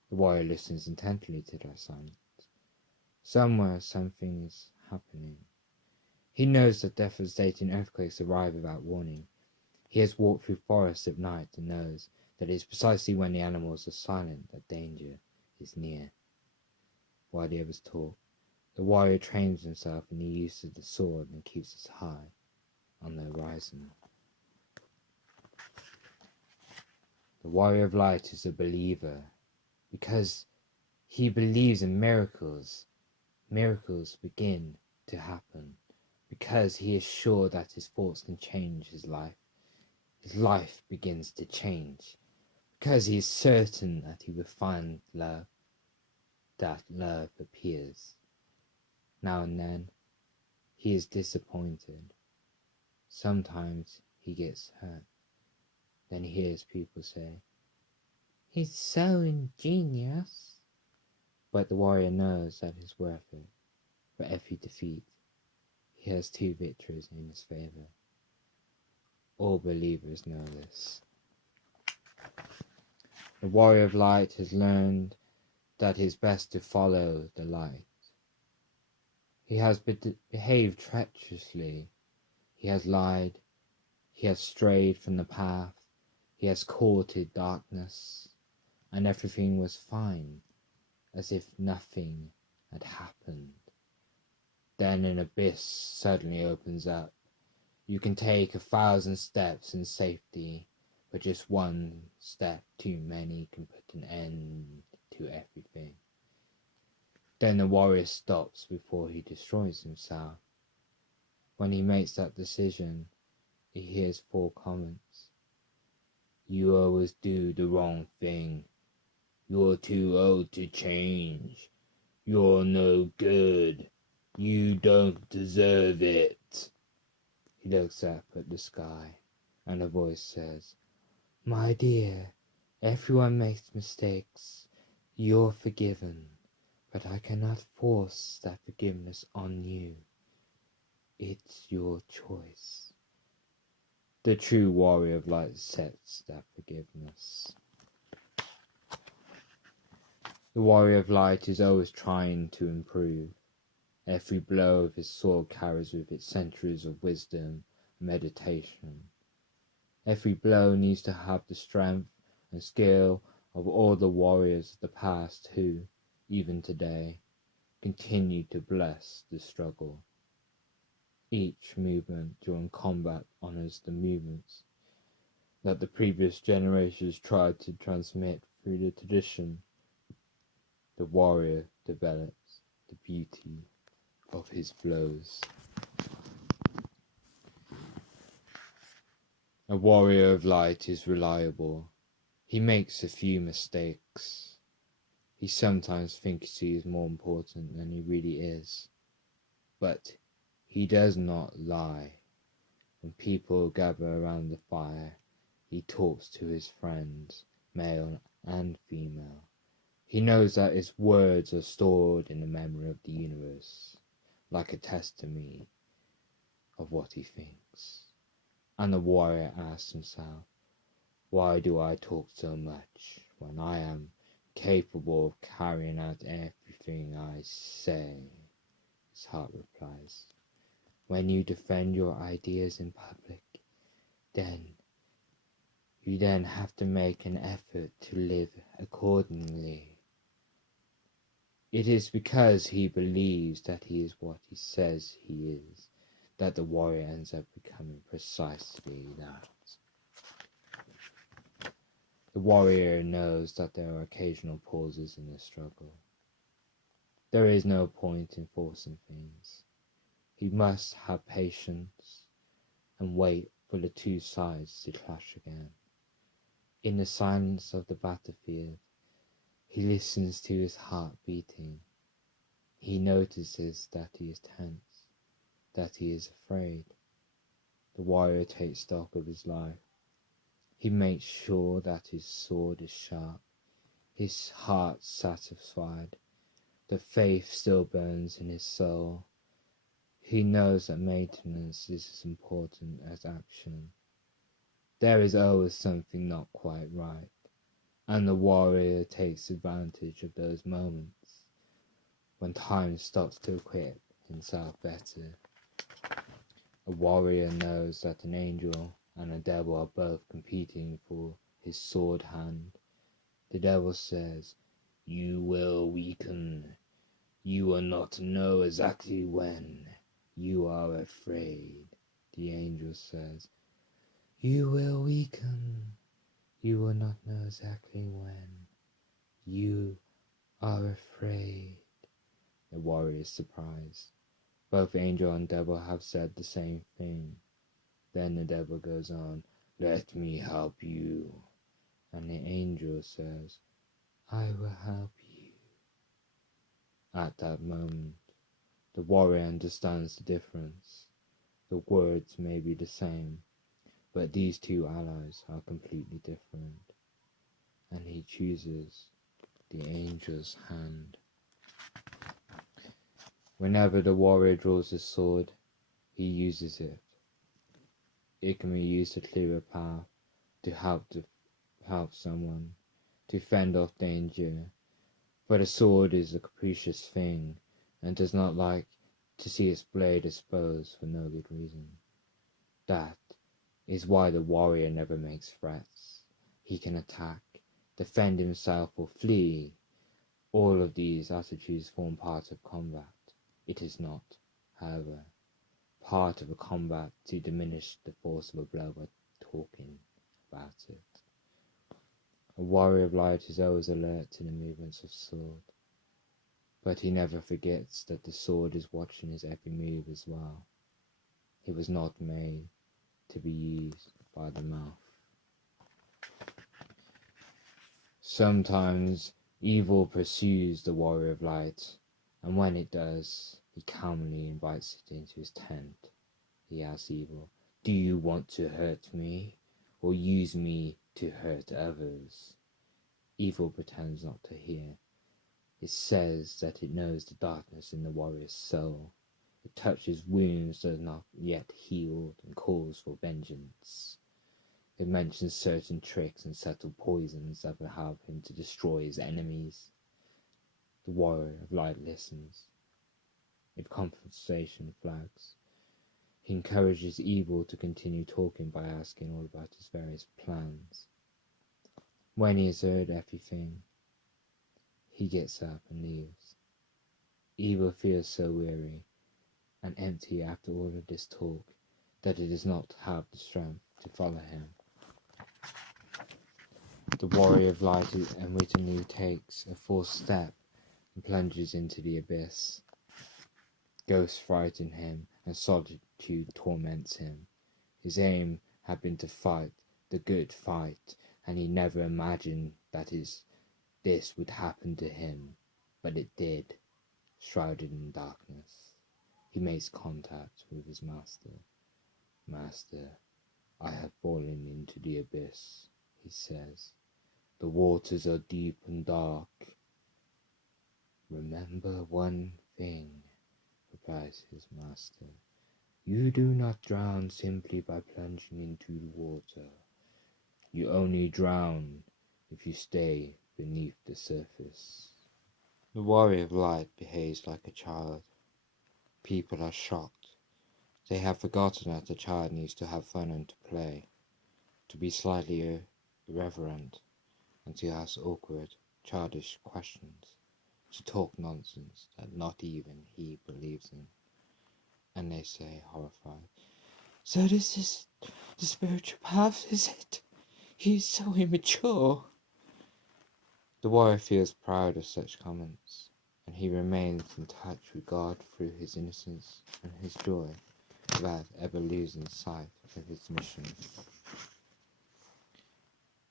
The warrior listens intently to their silence. Somewhere something is happening. He knows that devastating earthquakes arrive without warning. He has walked through forests at night and knows that it is precisely when the animals are silent that danger is near. While the others talk, the warrior trains himself in the use of the sword and keeps it high on the horizon. The warrior of light is a believer because he believes in miracles. Miracles begin to happen because he is sure that his thoughts can change his life. His life begins to change because he is certain that he will find love. That love appears. Now and then he is disappointed. Sometimes he gets hurt. Then he hears people say, "He's so ingenious." But the warrior knows that it's worth it. For every defeat, he has 2 victories in his favor. All believers know this. The warrior of light has learned that it is best to follow the light. He has behaved treacherously. He has lied. He has strayed from the path. He has courted darkness. And everything was fine, as if nothing had happened. Then an abyss suddenly opens up. You can take 1,000 steps in safety, but just 1 step too many can put an end to everything. Then the warrior stops before he destroys himself. When he makes that decision, he hears 4 comments. "You always do the wrong thing. You're too old to change. You're no good. You don't deserve it." He looks up at the sky, and a voice says, "My dear, everyone makes mistakes. You're forgiven, but I cannot force that forgiveness on you. It's your choice." The true warrior of light accepts that forgiveness. The warrior of light is always trying to improve. Every blow of his sword carries with it centuries of wisdom and meditation. Every blow needs to have the strength and skill of all the warriors of the past who, even today, continue to bless the struggle. Each movement during combat honors the movements that the previous generations tried to transmit through the tradition. The warrior develops the beauty of his blows. A warrior of light is reliable. He makes a few mistakes. He sometimes thinks he is more important than he really is. But he does not lie. When people gather around the fire, he talks to his friends, male and female. He knows that his words are stored in the memory of the universe, like a testimony of what he thinks. And the warrior asks himself, "Why do I talk so much when I am capable of carrying out everything I say?" His heart replies, "When you defend your ideas in public, you then have to make an effort to live accordingly." It is because he believes that he is what he says he is that the warrior ends up becoming precisely that. The warrior knows that there are occasional pauses in the struggle. There is no point in forcing things. He must have patience and wait for the 2 sides to clash again. In the silence of the battlefield, he listens to his heart beating. He notices that he is tense, that he is afraid. The warrior takes stock of his life. He makes sure that his sword is sharp, his heart satisfied, the faith still burns in his soul. He knows that maintenance is as important as action. There is always something not quite right, and the warrior takes advantage of those moments when time stops to equip himself better. A warrior knows that an angel and a devil are both competing for his sword hand. The devil says, "You will weaken. You will not know exactly when. You are afraid." The angel says, "You will weaken. You will not know exactly when. You are afraid. The warrior is surprised. Both angel and devil have said the same thing. Then the devil goes on, "Let me help you." And the angel says, "I will help you." At that moment, the warrior understands the difference. The words may be the same, but these two allies are completely different. And he chooses the angel's hand. Whenever the warrior draws his sword, he uses it. It can be used to clear a path, to help someone, to fend off danger. But a sword is a capricious thing, and does not like to see its blade exposed for no good reason. That is why the warrior never makes threats. He can attack, defend himself, or flee. All of these attitudes form part of combat. It is not, however, part of a combat to diminish the force of a blow by talking about it. A warrior of light is always alert to the movements of sword, but he never forgets that the sword is watching his every move as well. It was not made to be used by the mouth. Sometimes evil pursues the warrior of light, and when it does, he calmly invites it into his tent. He asks evil, "Do you want to hurt me, or use me to hurt others?" Evil pretends not to hear. It says that it knows the darkness in the warrior's soul. It touches wounds that are not yet healed and calls for vengeance. It mentions certain tricks and subtle poisons that will help him to destroy his enemies. The warrior of light listens. If conversation flags, he encourages evil to continue talking by asking all about his various plans. When he has heard everything, he gets up and leaves. Evil feels so weary and empty after all of this talk that it does not have the strength to follow him. The warrior of light unwittingly takes a false step and plunges into the abyss. Ghosts frighten him and solitude torments him. His aim had been to fight the good fight, and he never imagined that this would happen to him, but it did. Shrouded in darkness, he makes contact with his master. "Master, I have fallen into the abyss," he says. "The waters are deep and dark." "Remember one thing," replies his master. "You do not drown simply by plunging into the water. You only drown if you stay beneath the surface." The warrior of light behaves like a child. People are shocked. They have forgotten that a child needs to have fun and to play, to be slightly irreverent, and to ask awkward, childish questions, to talk nonsense that not even he believes in. And they say, horrified, "So this is the spiritual path, is it? He's so immature." The warrior feels proud of such comments, and he remains in touch with God through his innocence and his joy, without ever losing sight of his mission.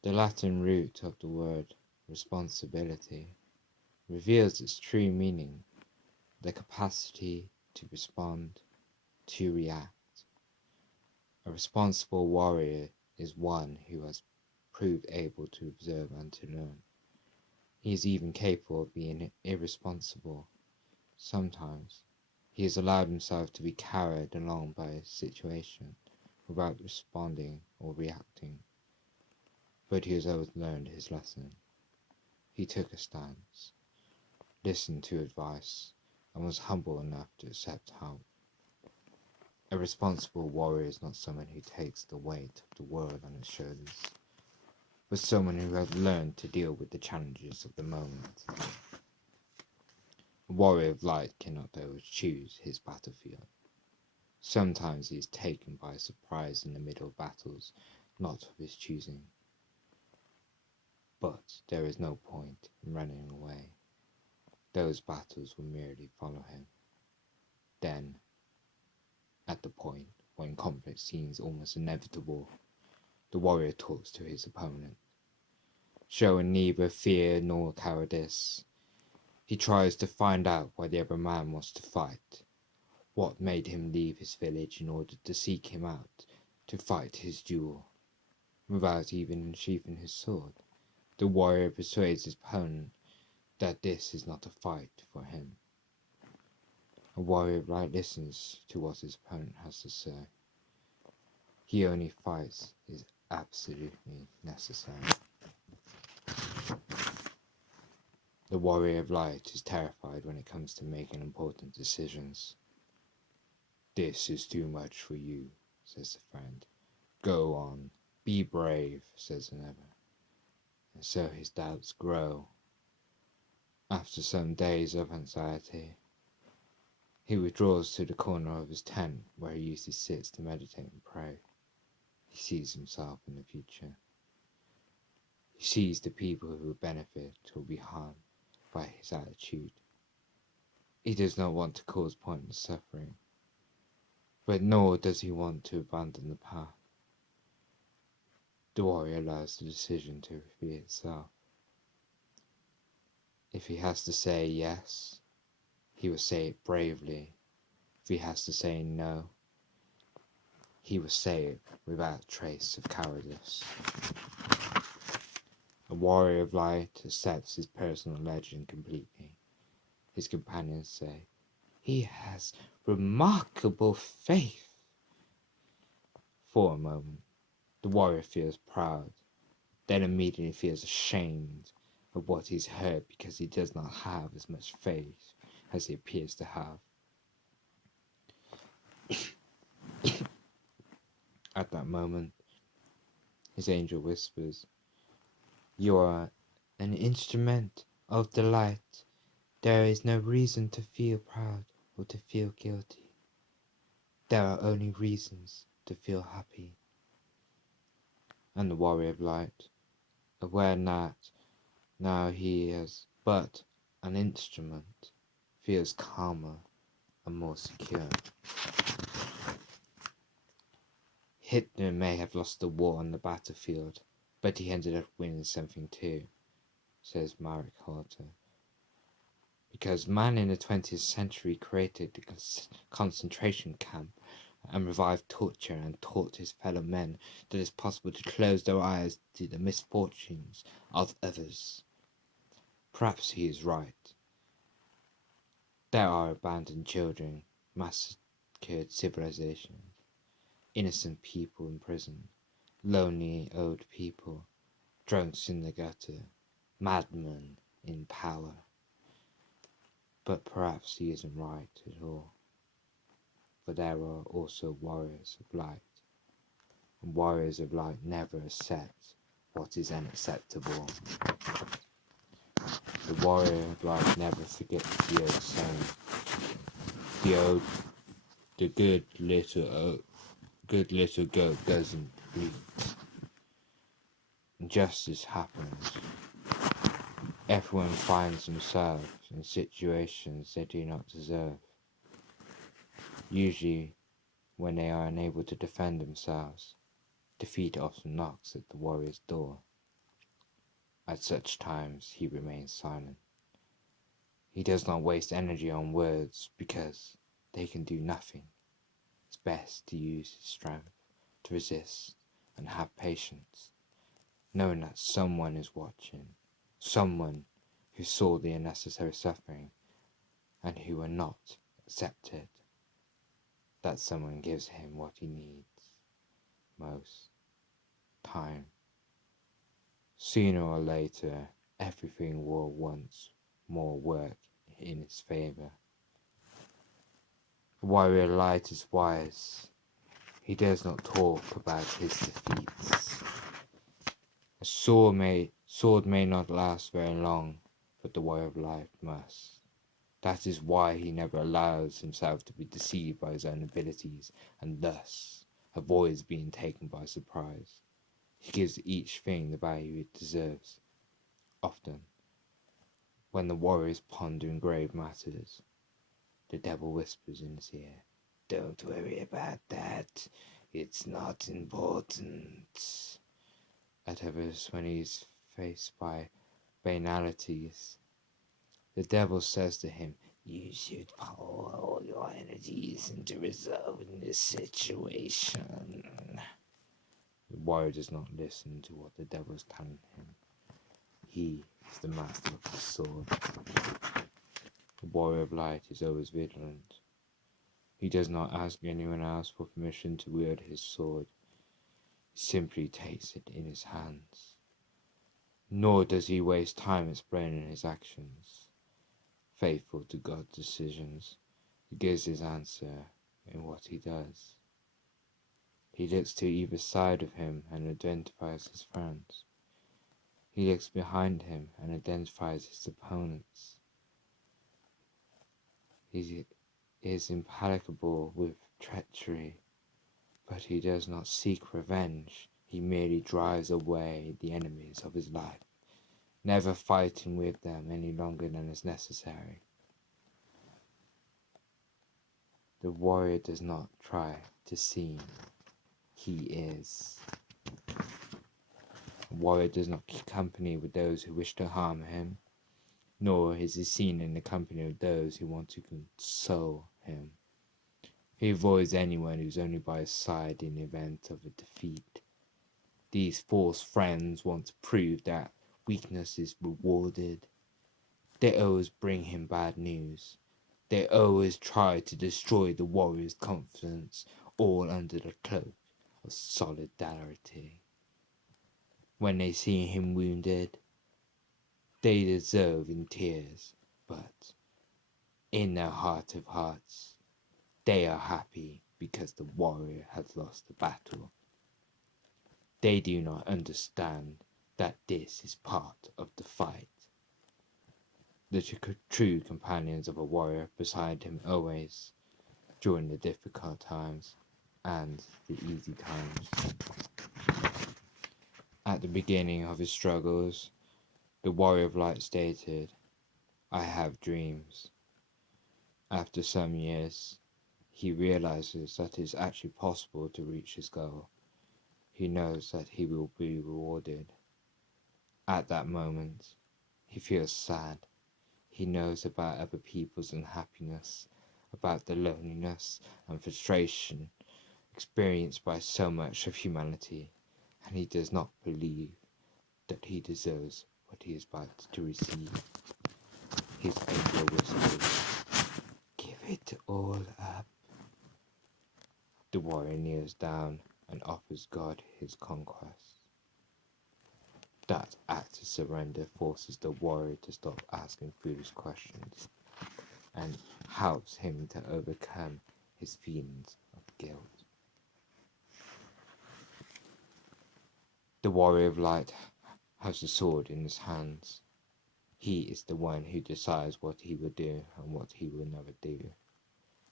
The Latin root of the word responsibility reveals its true meaning, the capacity to respond, to react. A responsible warrior is one who has proved able to observe and to learn. He is even capable of being irresponsible. Sometimes he has allowed himself to be carried along by a situation without responding or reacting. But he has always learned his lesson. He took a stance, listened to advice, and was humble enough to accept help. A responsible warrior is not someone who takes the weight of the world on his shoulders, but someone who has learned to deal with the challenges of the moment. A warrior of light cannot always choose his battlefield. Sometimes he is taken by surprise in the middle of battles, not of his choosing. But there is no point in running away. Those battles will merely follow him. Then, at the point when conflict seems almost inevitable, the warrior talks to his opponent. Showing neither fear nor cowardice, he tries to find out why the other man wants to fight. What made him leave his village in order to seek him out to fight his duel? Without even unsheathing his sword, the warrior persuades his opponent that this is not a fight for him. A warrior of light listens to what his opponent has to say. He only fights is absolutely necessary. The warrior of light is terrified when it comes to making important decisions. "This is too much for you," says the friend. "Go on, be brave," says another. And so his doubts grow. After some days of anxiety, he withdraws to the corner of his tent where he usually sits to meditate and pray. He sees himself in the future. He sees the people who will benefit or be harmed by his attitude. He does not want to cause pointless suffering, but nor does he want to abandon the path. The warrior allows the decision to reveal itself. If he has to say yes, he will say it bravely. If he has to say no, he will say it without trace of cowardice. A warrior of light accepts his personal legend completely. His companions say, "He has remarkable faith." For a moment, the warrior feels proud, then immediately feels ashamed of what he's heard because he does not have as much faith as he appears to have. At that moment, his angel whispers, "You are an instrument of the light. There is no reason to feel proud or to feel guilty. There are only reasons to feel happy." And the warrior of light, aware that now he is but an instrument, feels calmer and more secure. Hitler may have lost the war on the battlefield, but he ended up winning something too, says Narrater. Because man in the 20th century created the concentration camp and revived torture and taught his fellow men that it is possible to close their eyes to the misfortunes of others. Perhaps he is right. There are abandoned children, massacred civilizations, innocent people in prison, lonely old people, drunks in the gutter, madmen in power. But perhaps he isn't right at all. For there are also warriors of light, and warriors of light never accept what is unacceptable. The warrior of light never forgets the old saying, the good little goat doesn't bleat. Injustice happens. Everyone finds themselves in situations they do not deserve. Usually, when they are unable to defend themselves, defeat often knocks at the warrior's door. At such times, he remains silent. He does not waste energy on words because they can do nothing. It's best to use his strength to resist and have patience, knowing that someone is watching, someone who saw the unnecessary suffering and who will not accept it. That someone gives him what he needs most: time. Sooner or later, everything will once more work in his favor. The warrior light is wise. He does not talk about his defeats. A sword may not last very long, but the warrior of light must. That is why he never allows himself to be deceived by his own abilities, and thus avoids being taken by surprise. He gives each thing the value it deserves, Often, when the warrior is pondering grave matters, the devil whispers in his ear, "Don't worry about that. It's not important." At others, when he is faced by banalities, the devil says to him, "You should pour all your energies into resolving this situation." The warrior does not listen to what the devil is telling him. He is the master of the sword. The warrior of light is always vigilant. He does not ask anyone else for permission to wield his sword. He simply takes it in his hands. Nor does he waste time explaining his actions. Faithful to God's decisions, he gives his answer in what he does. He looks to either side of him and identifies his friends. He looks behind him and identifies his opponents. He is implacable with treachery, but he does not seek revenge. He merely drives away the enemies of his life, never fighting with them any longer than is necessary. The warrior does not try to seem. He is. The warrior does not keep company with those who wish to harm him, nor is he seen in the company of those who want to console him. He avoids anyone who is only by his side in the event of a defeat. These false friends want to prove that weakness is rewarded. They always bring him bad news. They always try to destroy the warrior's confidence, all under the cloak of solidarity. When they see him wounded, they dissolve in tears, but in their heart of hearts, they are happy because the warrior has lost the battle. They do not understand that this is part of the fight. The true companions of a warrior beside him always, during the difficult times and the easy times. At the beginning of his struggles, the warrior of light stated, "I have dreams." After some years, he realizes that it is actually possible to reach his goal. He knows that he will be rewarded. At that moment, he feels sad. He knows about other people's unhappiness, about the loneliness and frustration experienced by so much of humanity, and he does not believe that he deserves what he is about to receive. His angel whispers, "Give it all up." The warrior kneels down and offers God his conquest. That act of surrender forces the warrior to stop asking foolish questions and helps him to overcome his feelings of guilt. The warrior of light has the sword in his hands. He is the one who decides what he will do and what he will never do.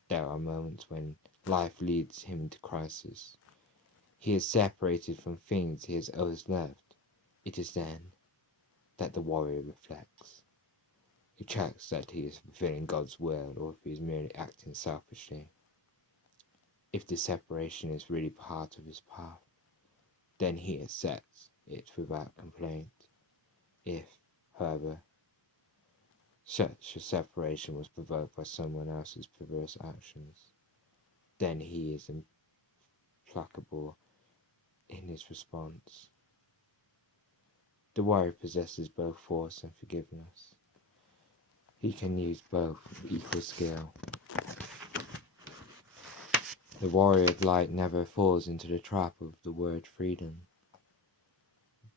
There are moments when life leads him into crisis. He is separated from things he has always loved. It is then that the warrior reflects. He checks that he is fulfilling God's will or if he is merely acting selfishly. If the separation is really part of his path, then he accepts it without complaint. If, however, such a separation was provoked by someone else's perverse actions, then he is implacable in his response. The warrior possesses both force and forgiveness. He can use both with equal skill. The warrior of light never falls into the trap of the word freedom.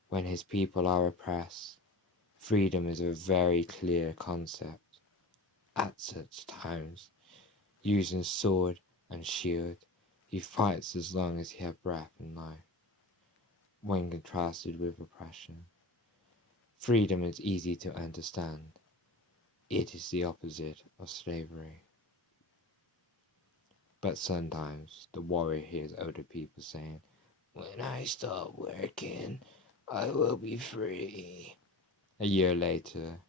When his people are oppressed, freedom is a very clear concept. At such times, using sword and shield, he fights as long as he has breath and life. When contrasted with oppression, freedom is easy to understand. It is the opposite of slavery. But sometimes the warrior hears older people saying, "When I stop working, I will be free." A year later,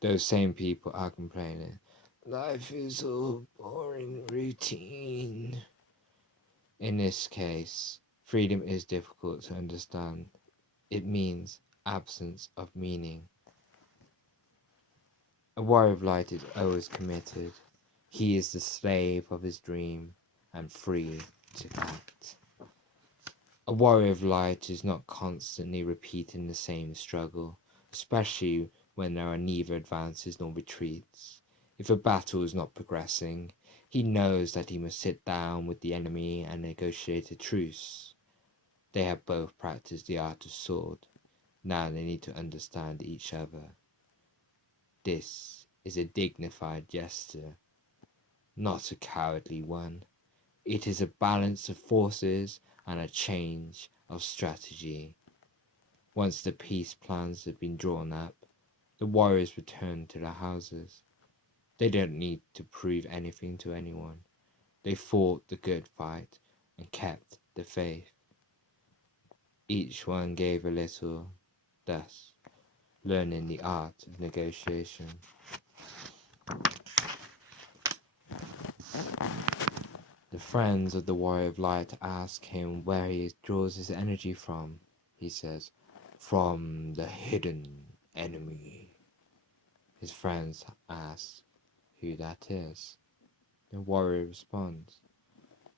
those same people are complaining, life is a boring routine. In this case, freedom is difficult to understand. It means absence of meaning. A warrior of light is always committed. He is the slave of his dream and free to act. A warrior of light is not constantly repeating the same struggle, especially when there are neither advances nor retreats. If a battle is not progressing, he knows that he must sit down with the enemy and negotiate a truce. They have both practiced the art of sword. Now they need to understand each other. This is a dignified gesture, not a cowardly one. It is a balance of forces and a change of strategy. Once the peace plans have been drawn up, the warriors return to their houses. They don't need to prove anything to anyone. They fought the good fight and kept the faith. Each one gave a little, thus learning the art of negotiation. The friends of the warrior of light ask him where he draws his energy from. He says, from the hidden enemy. His friends ask who that is. The warrior responds,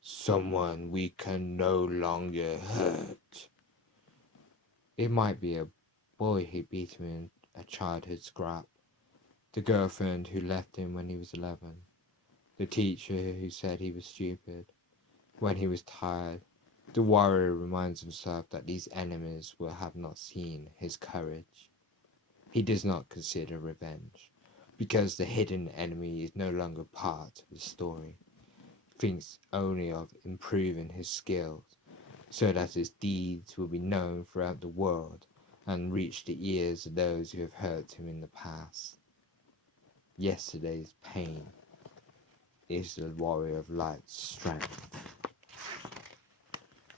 someone we can no longer hurt. It might be a boy who beat him in a childhood scrap, the girlfriend who left him when he was 11, the teacher who said he was stupid. When he was tired, the warrior reminds himself that these enemies will have not seen his courage. He does not consider revenge, because the hidden enemy is no longer part of the story. He thinks only of improving his skills, so that his deeds will be known throughout the world and reach the ears of those who have hurt him in the past. Yesterday's pain is the warrior of light's strength.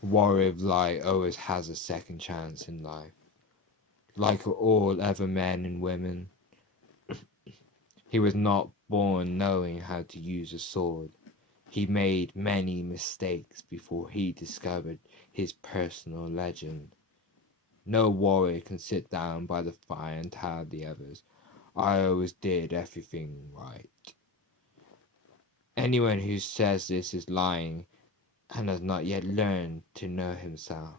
Warrior of light always has a second chance in life. Like all other men and women, he was not born knowing how to use a sword. He made many mistakes before he discovered his personal legend. No warrior can sit down by the fire and tell the others, I always did everything right. Anyone who says this is lying and has not yet learned to know himself.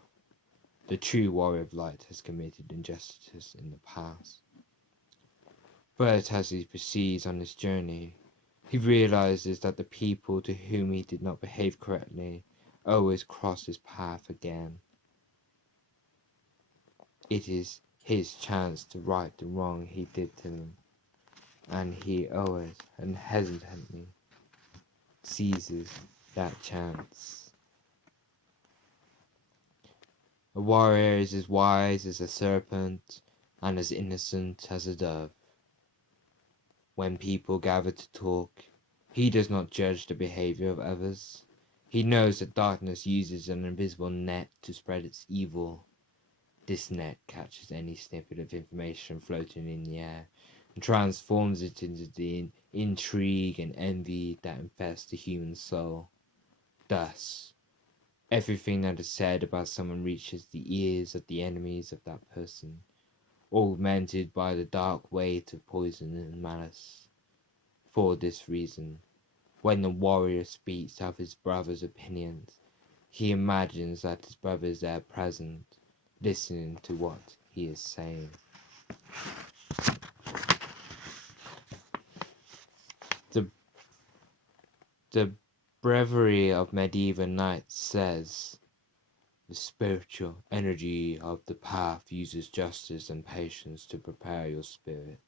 The true warrior of light has committed injustice in the past. But as he proceeds on his journey, he realizes that the people to whom he did not behave correctly always cross his path again. It is his chance to right the wrong he did to them, and he always and hesitantly seizes that chance. A warrior is as wise as a serpent and as innocent as a dove. When people gather to talk, he does not judge the behavior of others. He knows that darkness uses an invisible net to spread its evil. This net catches any snippet of information floating in the air and transforms it into the intrigue and envy that infest the human soul. Thus, everything that is said about someone reaches the ears of the enemies of that person, augmented by the dark weight of poison and malice. For this reason, when the warrior speaks of his brother's opinions, he imagines that his brother is there present, listening to what he is saying. The breviary of medieval knights says, the spiritual energy of the path uses justice and patience to prepare your spirit.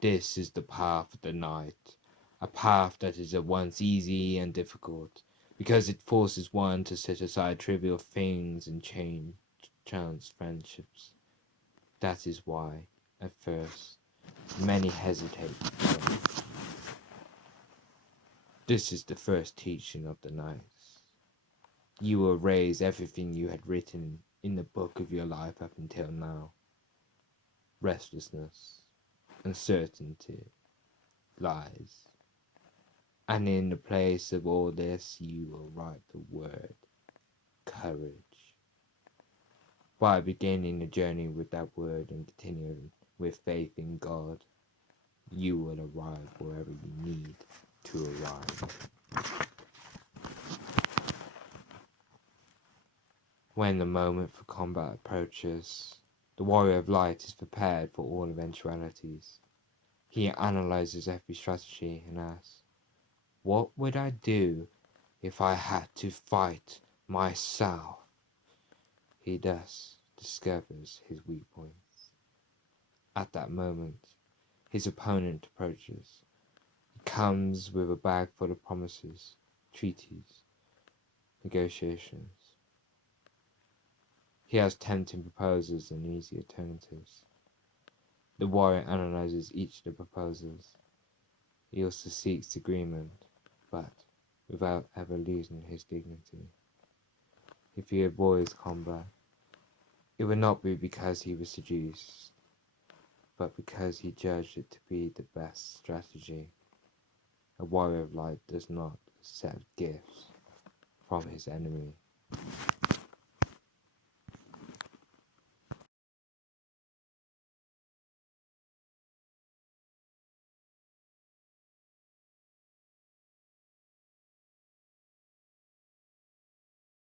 This is the path of the knight, a path that is at once easy and difficult, because it forces one to set aside trivial things and change chance friendships. That is why, at first, many hesitate. This is the first teaching of the knights. You will erase everything you had written in the book of your life up until now. restlessness, uncertainty, lies. And in the place of all this, you will write the word courage. By beginning the journey with that word and continuing with faith in God, you will arrive wherever you need to arrive. When the moment for combat approaches, the warrior of light is prepared for all eventualities. He analyzes every strategy and asks, what would I do if I had to fight myself? He thus discovers his weak points. At that moment, his opponent approaches. He comes with a bag full of promises, treaties, negotiations. He has tempting proposals and easy alternatives. The warrior analyzes each of the proposals. He also seeks agreement, but without ever losing his dignity. If he avoids combat, it would not be because he was seduced, but because he judged it to be the best strategy. A warrior of light does not accept gifts from his enemy.